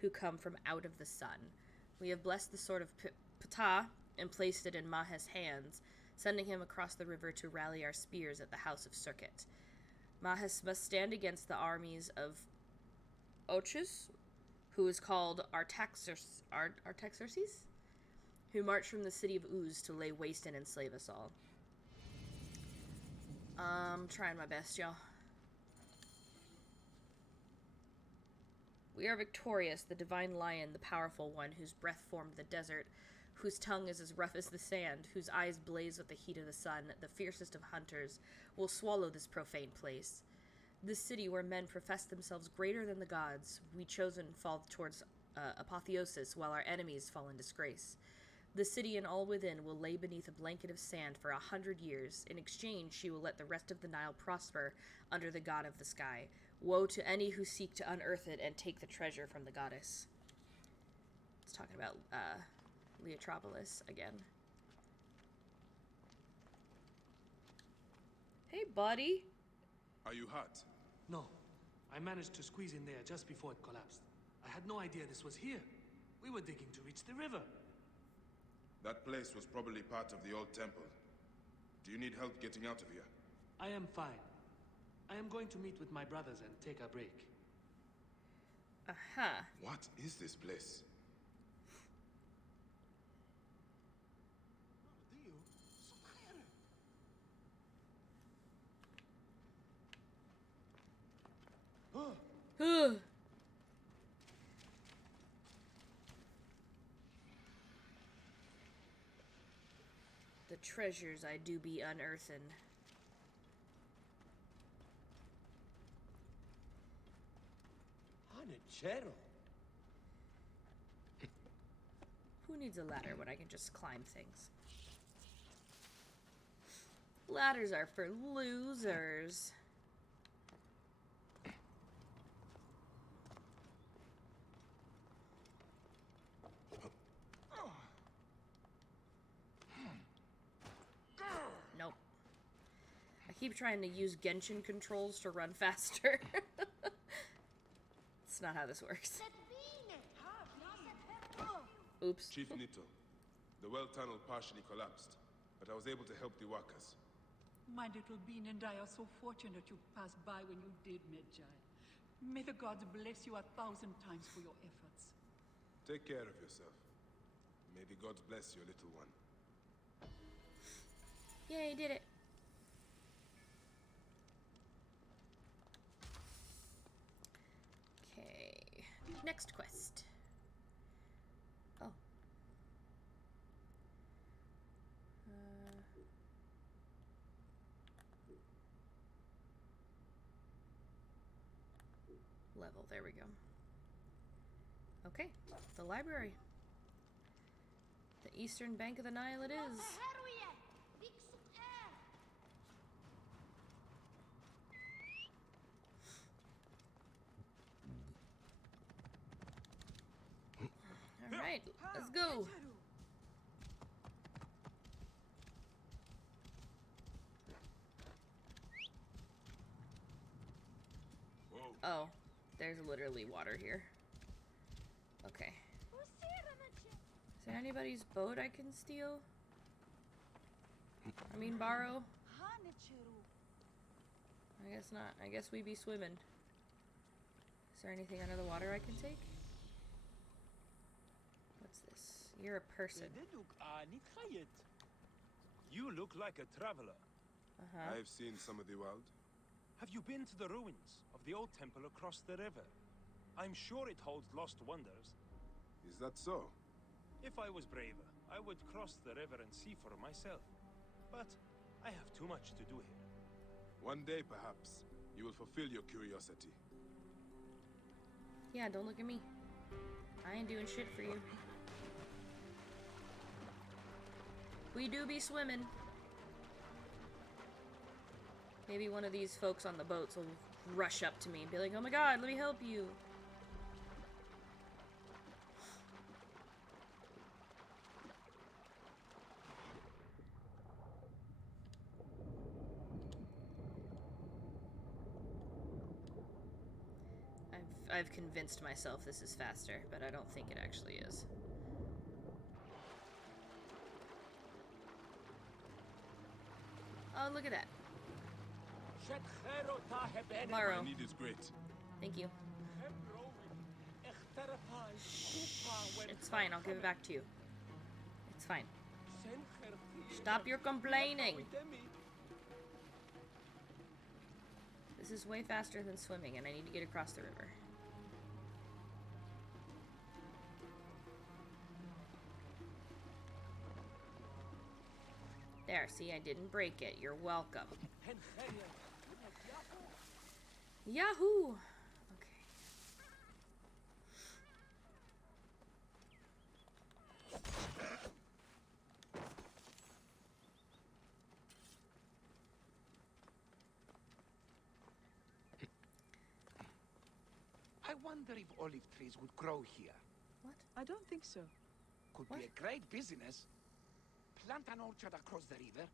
who come from out of the sun. We have blessed the sword of Ptah and placed it in Mahes' hands, sending him across the river to rally our spears at the House of Circuit. Mahes must stand against the armies of Ochus, who is called Artaxerxes, who marched from the city of Uz to lay waste and enslave us all. I'm trying my best, y'all. We are victorious, the divine lion, the powerful one, whose breath formed the desert, whose tongue is as rough as the sand, whose eyes blaze with the heat of the sun, the fiercest of hunters, will swallow this profane place. This city where men profess themselves greater than the gods, we chosen fall towards apotheosis, while our enemies fall in disgrace. The city and all within will lay beneath a blanket of sand for 100 years. In exchange, she will let the rest of the Nile prosper under the god of the sky. Woe to any who seek to unearth it and take the treasure from the goddess. It's talking about Leotropolis again. Hey, buddy. Are you hot? No. I managed to squeeze in there just before it collapsed. I had no idea this was here. We were digging to reach the river. That place was probably part of the old temple. Do you need help getting out of here? I am fine. I am going to meet with my brothers and take a break. Aha. What is this place? Ugh. The treasures I do be unearthin'. Hanachero. Who needs a ladder when I can just climb things? Ladders are for losers. Nope. I keep trying to use Genshin controls to run faster. That's not how this works. Oops. Chief Nito, the well tunnel partially collapsed, but I was able to help the workers. My little bean and I are so fortunate you passed by when you did, Medjay. May the gods bless you 1,000 times for your efforts. Take care of yourself. May the gods bless your little one. Yay, did it. Okay. Next quest. Oh. Level, there we go. Okay, the library. The eastern bank of the Nile it is. Alright, let's go. Oh, there's literally water here. Okay. Is there anybody's boat I can steal? I mean borrow? I guess not. I guess we be swimming. Is there anything under the water I can take? What's this? You're a person. You look like a traveler. Uh-huh. I've seen some of the world. Have you been to the ruins of the old temple across the river? I'm sure it holds lost wonders. Is that so? If I was braver, I would cross the river and see for myself. But I have too much to do here. One day, perhaps, you will fulfill your curiosity. Yeah, don't look at me. I ain't doing shit for you. We do be swimming. Maybe one of these folks on the boats will rush up to me and be like, oh my god, let me help you. I've convinced myself this is faster, but I don't think it actually is. Oh, look at that. Maro. My need is great. Thank you. It's fine, I'll give it back to you. It's fine. Stop your complaining! This is way faster than swimming, and I need to get across the river. There, see, I didn't break it. You're welcome. Yahoo! Okay. I wonder if olive trees would grow here. What? I don't think so. Could What? be a great business. Plant an orchard across the river,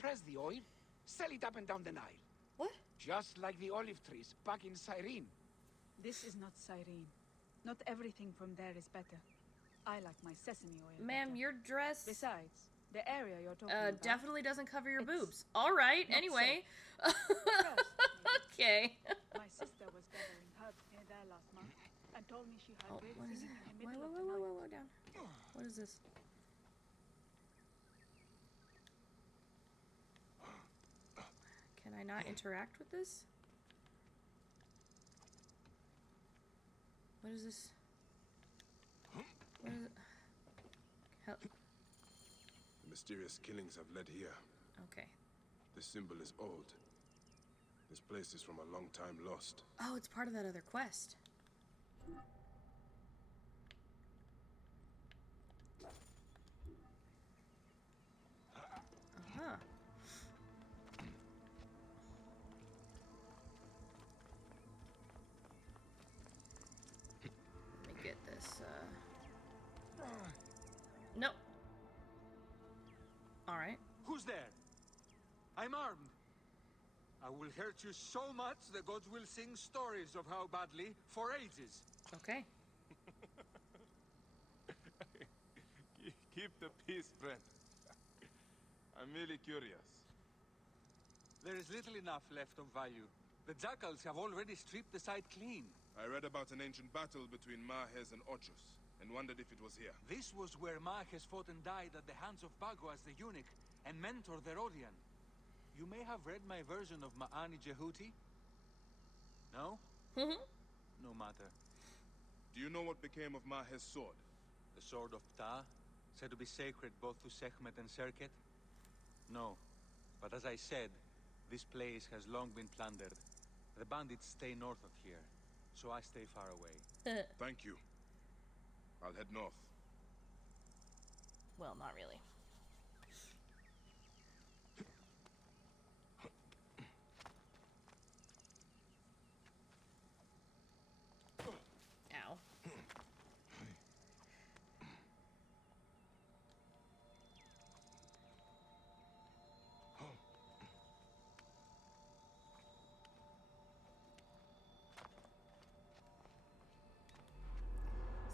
press the oil, sell it up and down the Nile. What? Just like the olive trees back in Cyrene. This is not Cyrene. Not everything from there is better. I like my sesame oil. Ma'am, better. your dress Besides, the area you're talking about. definitely doesn't cover your It's boobs. Alright, not anyway. First, Okay. my sister was gathering herbs near there last month and told me she heard Oh, birds what is singing it? in the Whoa, middle whoa, of whoa, the whoa, night. whoa, down. What is this? Can I not interact with this? What is this? What is it? Hell. The mysterious killings have led here. Okay. The symbol is old. This place is from a long time lost. Oh, it's part of that other quest. Uh-huh. Let me get this, Nope. Alright. Who's there? I'm armed. I will hurt you so much the gods will sing stories of how badly for ages. Okay. Keep the peace, friend. I'm merely curious. There is little enough left of value. The jackals have already stripped the site clean. I read about an ancient battle between Mahes and Ochus, and wondered if it was here. This was where Mahes fought and died at the hands of Bagwas the eunuch, and mentor the Rodian. You may have read my version of Ma'ani Jehuti? No? No matter. Do you know what became of Mahes' sword? The sword of Ptah, said to be sacred both to Sekhmet and Serket? No. But as I said, this place has long been plundered. The bandits stay north of here, so I stay far away. Thank you. I'll head north. Well, not really. Ow.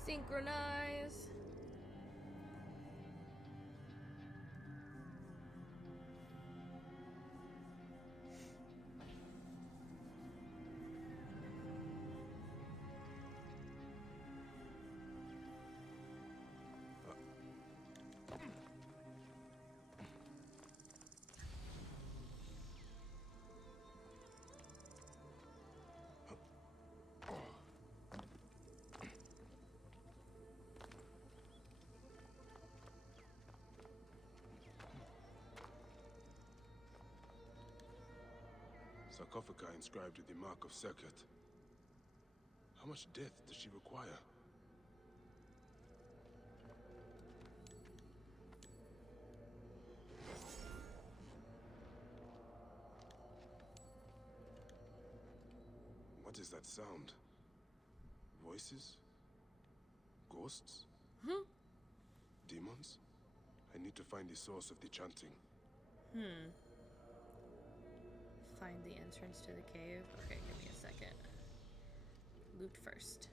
Synchronize. Sarcophagi inscribed with the mark of Serket. How much death does she require? What is that sound? Voices? Ghosts? Demons? I need to find the source of the chanting. Find the entrance to the cave. Okay, give me a second. Loot first.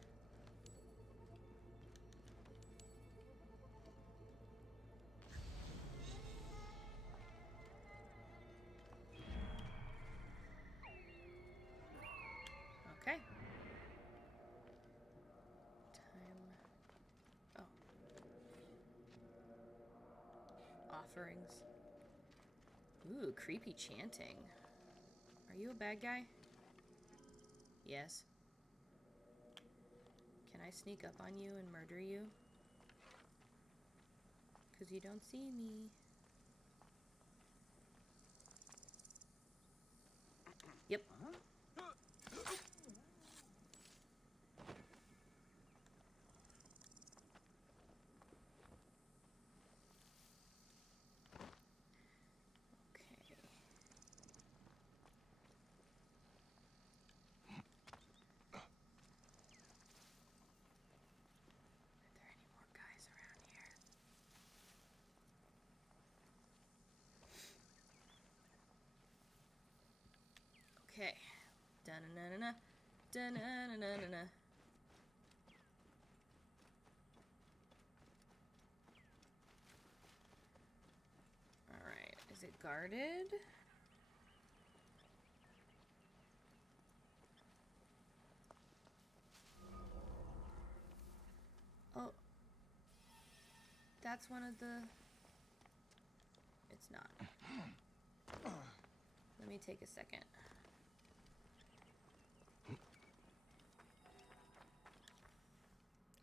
Okay. Time. Oh. Offerings. Ooh, creepy chanting. Are you a bad guy? Yes. Can I sneak up on you and murder you? 'Cause you don't see me. Yep. Okay. Da-na-na-na-na. Da-na-na-na-na-na. Alright. Is it guarded? Oh. That's one of the... It's not. Let me take a second.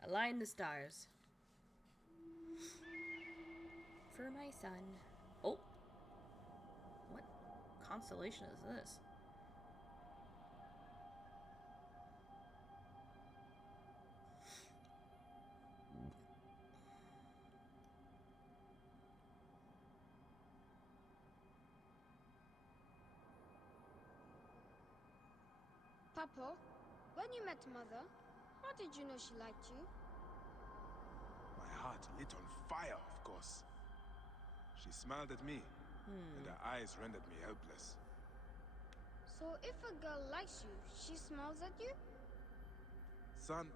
Align the stars. For my son. Oh. What constellation is this? Papa, when you met Mother, how did you know she liked you? My heart lit on fire, of course. She smiled at me, and her eyes rendered me helpless. So if a girl likes you, she smiles at you? Son,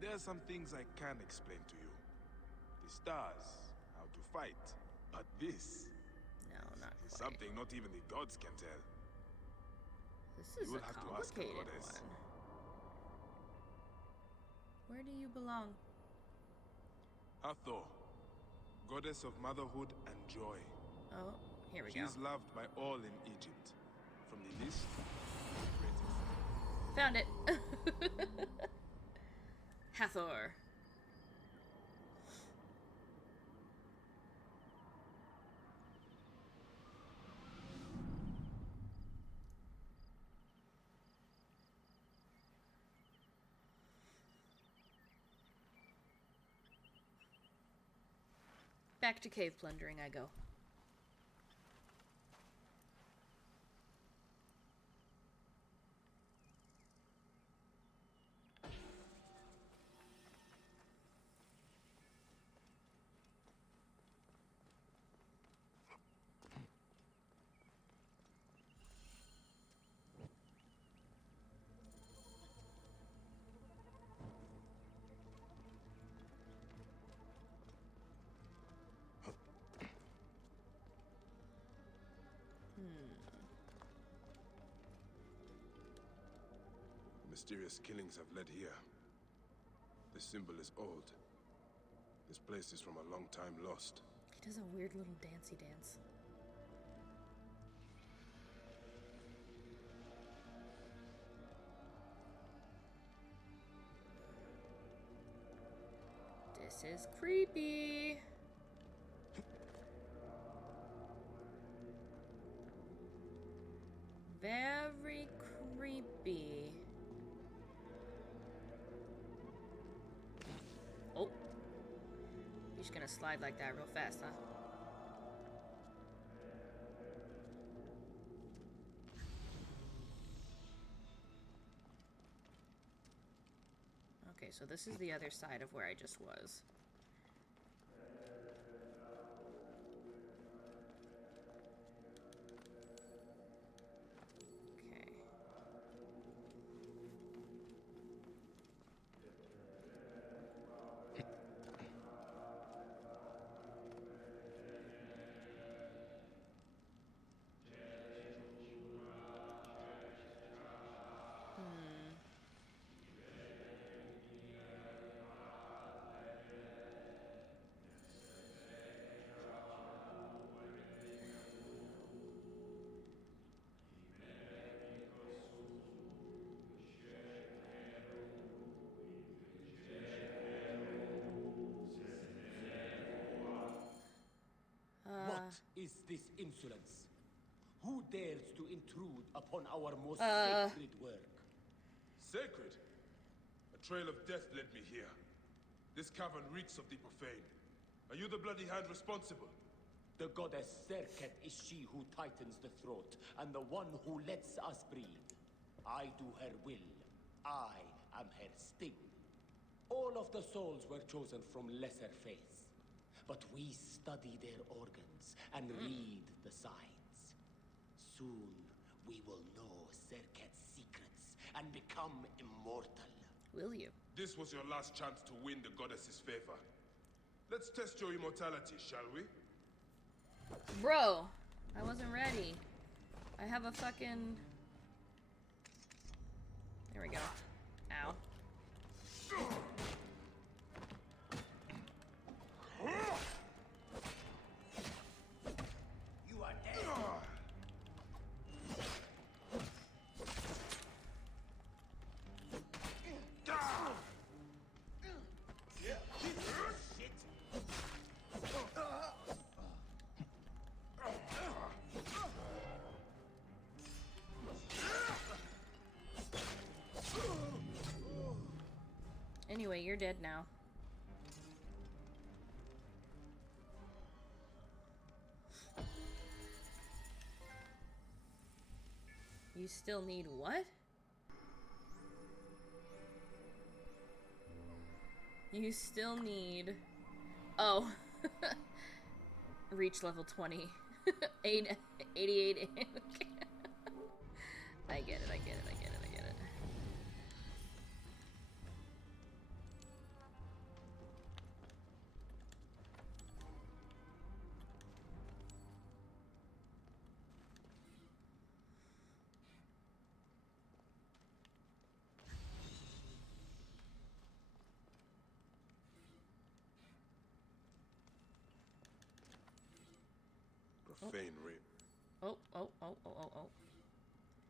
there are some things I can't explain to you. The stars, how to fight. But this... No, not is quite. something not even the gods can tell. This is You will a have to ask the complicated goddess. one. Where do you belong? Hathor, goddess of motherhood and joy. Oh, here we She go. is loved by all in Egypt. From the least to the greatest. Found it. Hathor. Back to cave plundering I go. Mysterious killings have led here. The symbol is old. This place is from a long time lost. He does a weird little dancey dance. This is creepy. You're just gonna slide like that real fast, huh? Okay, so this is the other side of where I just was. Okay. What is this insolence? Who dares to intrude upon our most sacred work? Sacred? A trail of death led me here. This cavern reeks of the profane. Are you the bloody hand responsible? The goddess Serket is she who tightens the throat, and the one who lets us breathe. I do her will. I am her sting. All of the souls were chosen from lesser faiths. But we study their organs and read the signs. Soon, we will know Serket's secrets and become immortal. Will you? This was your last chance to win the goddess's favor. Let's test your immortality, shall we? Bro, I wasn't ready. I have a fucking... There we go. Ow. You are dead. Anyway, you're dead now. You still need what? You still need... Oh. Reach level 20. 88. Okay. I get it, I get it, I get it, I get it. Profane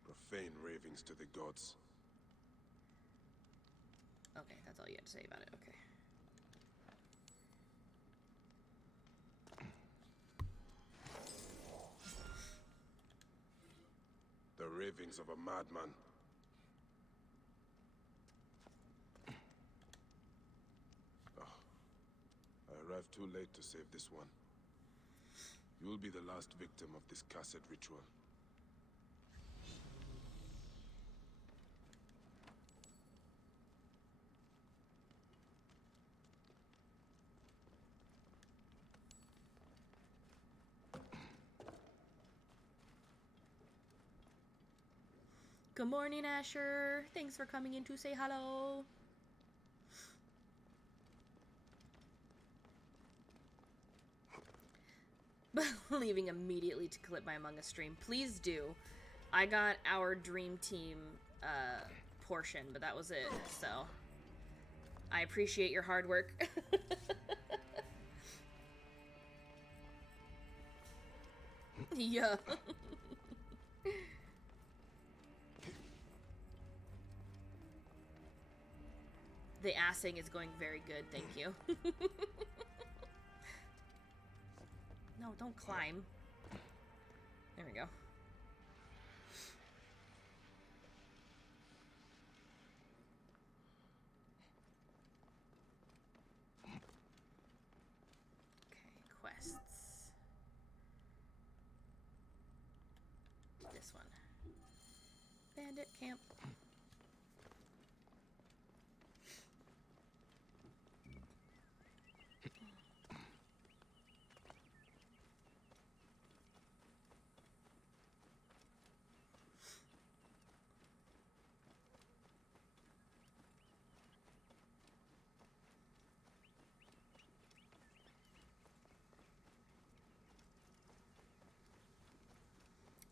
Profane ravings to the gods. Okay, that's all you had to say about it, okay. The ravings of a madman. Oh, I arrived too late to save this one. You will be the last victim of this cursed ritual. Good morning, Asher. Thanks for coming in to say hello. Leaving immediately to clip my Among Us stream. Please do. I got our dream team portion, but that was it, so I appreciate your hard work. Yeah. The assing is going very good, thank you. No, don't climb. There we go. this one. Bandit camp.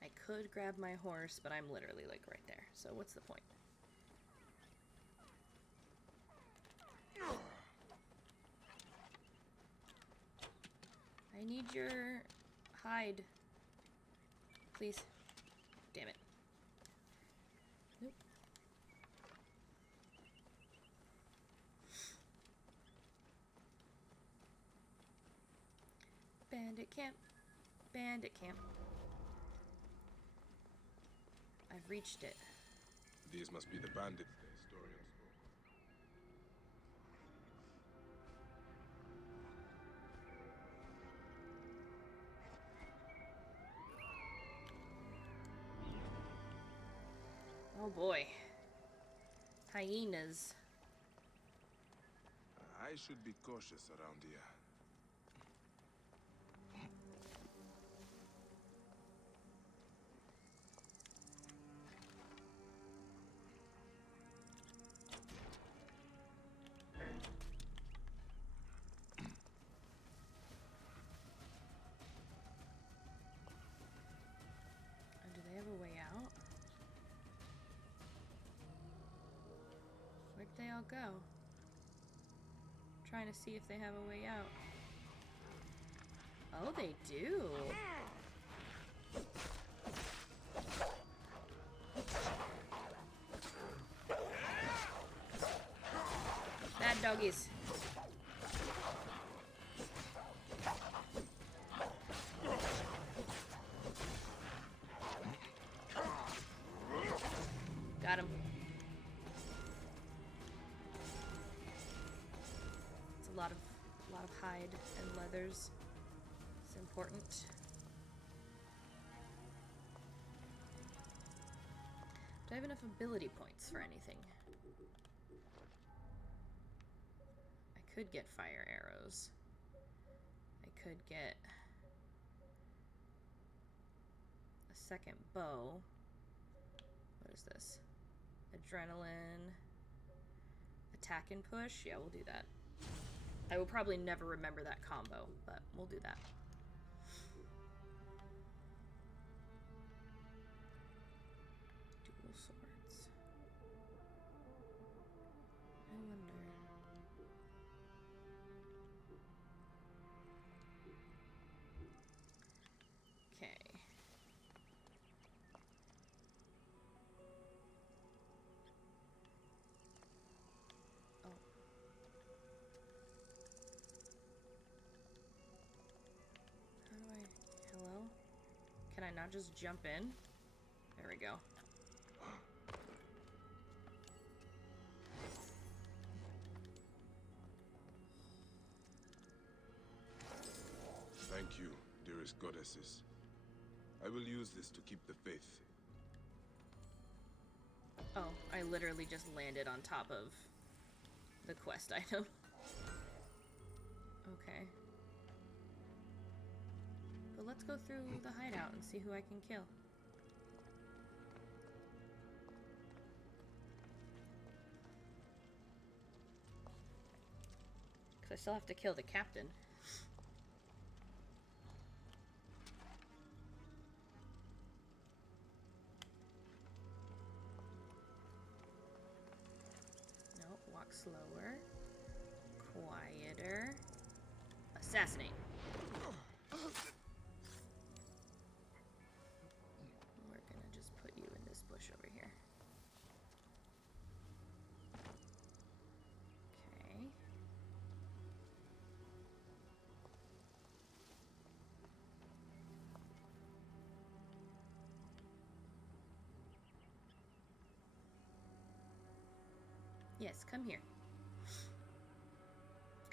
I could grab my horse, but I'm literally like right there. So what's the point? I need your hide. Please. Damn it. Nope. Bandit camp. Bandit camp. I've reached it. These must be the bandits the historian spoke. Oh boy. Hyenas. I should be cautious around here. Do they have a way out? Where'd they all go? Trying to see if they have a way out. Oh, they do. Bad doggies. Got him. It's a lot of hide and leathers. It's important. Do I have enough ability points for anything? I could get fire arrows. I could get a second bow. What is this? Adrenaline. Attack and push? Yeah, we'll do that. I will probably never remember that combo, but we'll do that. Dual swords. I wonder. Okay. Oh. How do I... Hello? Can I not just jump in? There we go. Thank you, dearest goddesses. I will use this to keep the faith. Oh, I literally just landed on top of the quest item. Okay. But let's go through the hideout and see who I can kill. Because I still have to kill the captain. Nope, walk slower. Quieter. Assassinate. We're gonna just put you in this bush over here. Okay. Yes, come here.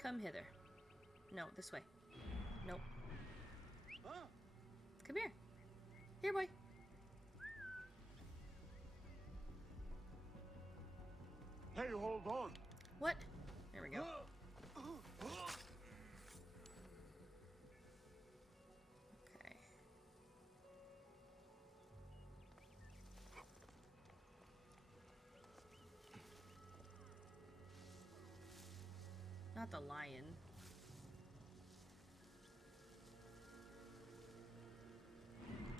Come hither. No, this way. Nope. Come here. Here, boy. Hey, hold on. What? There we go. Okay. Not the lion.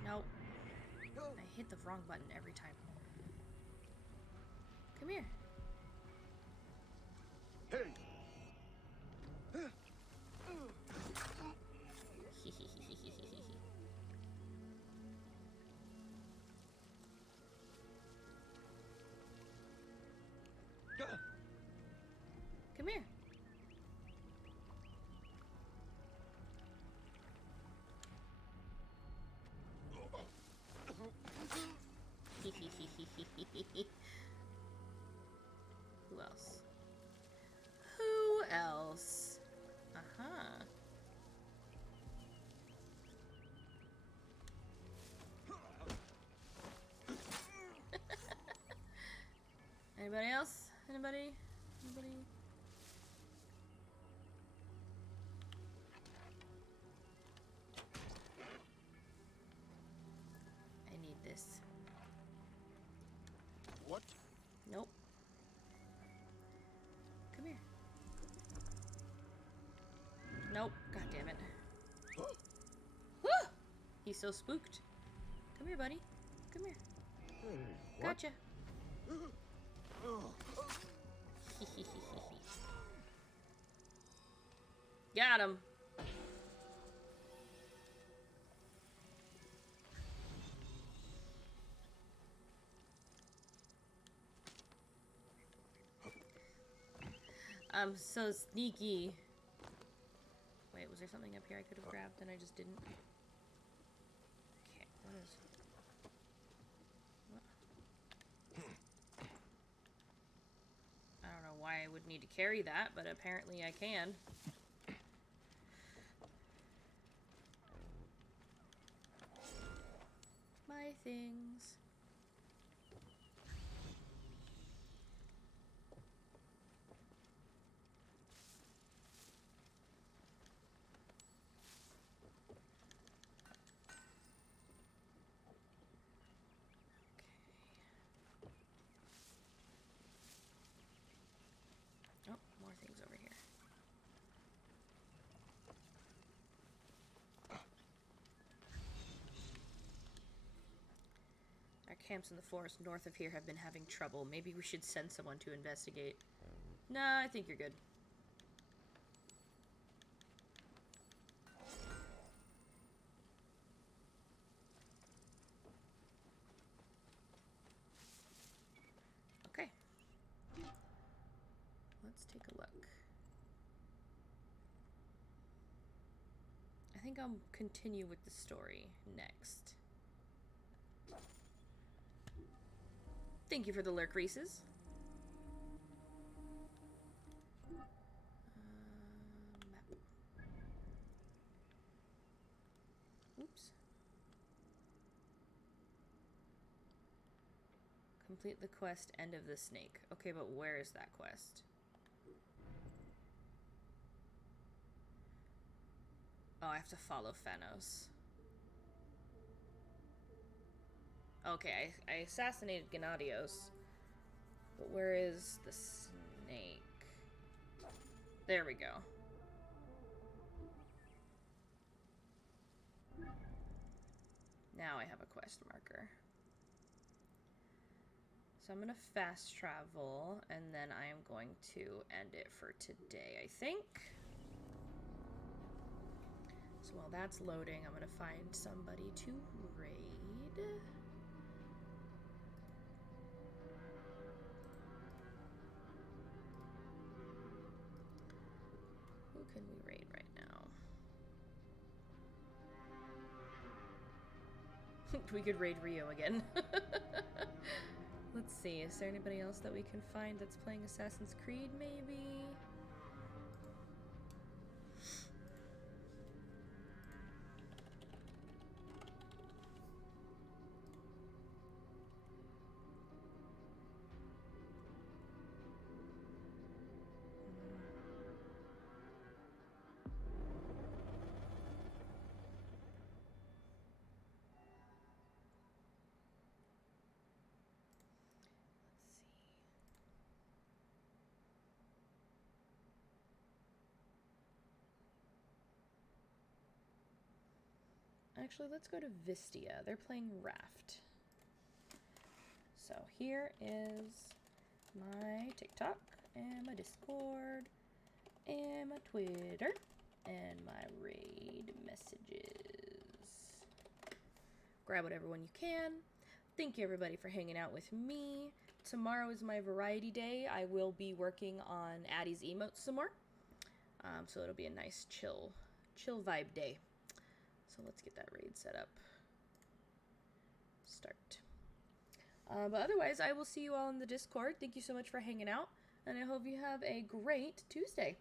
Nope. I hit the wrong button every time. Come here. Hey. Come here. Who else? Who else? Uh-huh. Anybody else? Anybody? Anybody? I need this. What? Nope. Come here. Nope. God damn it. Woo! He's so spooked. Come here, buddy. Come here. Gotcha. Got him. I'm so sneaky. Wait, was there something up here I could have grabbed and I just didn't? Okay, what is... What? I don't know why I would need to carry that, but apparently I can. My things. Oh, more things over here. Our camps in the forest north of here have been having trouble. Maybe we should send someone to investigate. Nah, I think you're good. Okay. Let's take a look. I think I'll continue with the story next. Thank you for the lurk, Reese's. Map. Oops. Complete the quest, End of the Snake. Okay, but where is that quest? Oh, I have to follow Phanos. Okay, I assassinated Gennadios. But where is the snake? There we go. Now I have a quest marker. So I'm gonna fast travel, and then I am going to end it for today, I think. So while that's loading, I'm gonna find somebody to raid. Who can we raid right now? We could raid Rio again. Let's see, is there anybody else that we can find that's playing Assassin's Creed, maybe? Actually, let's go to Vistia. They're playing Raft. So here is my TikTok and my Discord and my Twitter and my raid messages. Grab whatever one you can. Thank you everybody for hanging out with me. Tomorrow is my variety day. I will be working on Addie's emotes some more. So it'll be a nice chill vibe day. So let's get that raid set up. Start. But otherwise, I will see you all in the Discord. Thank you so much for hanging out, and I hope you have a great Tuesday.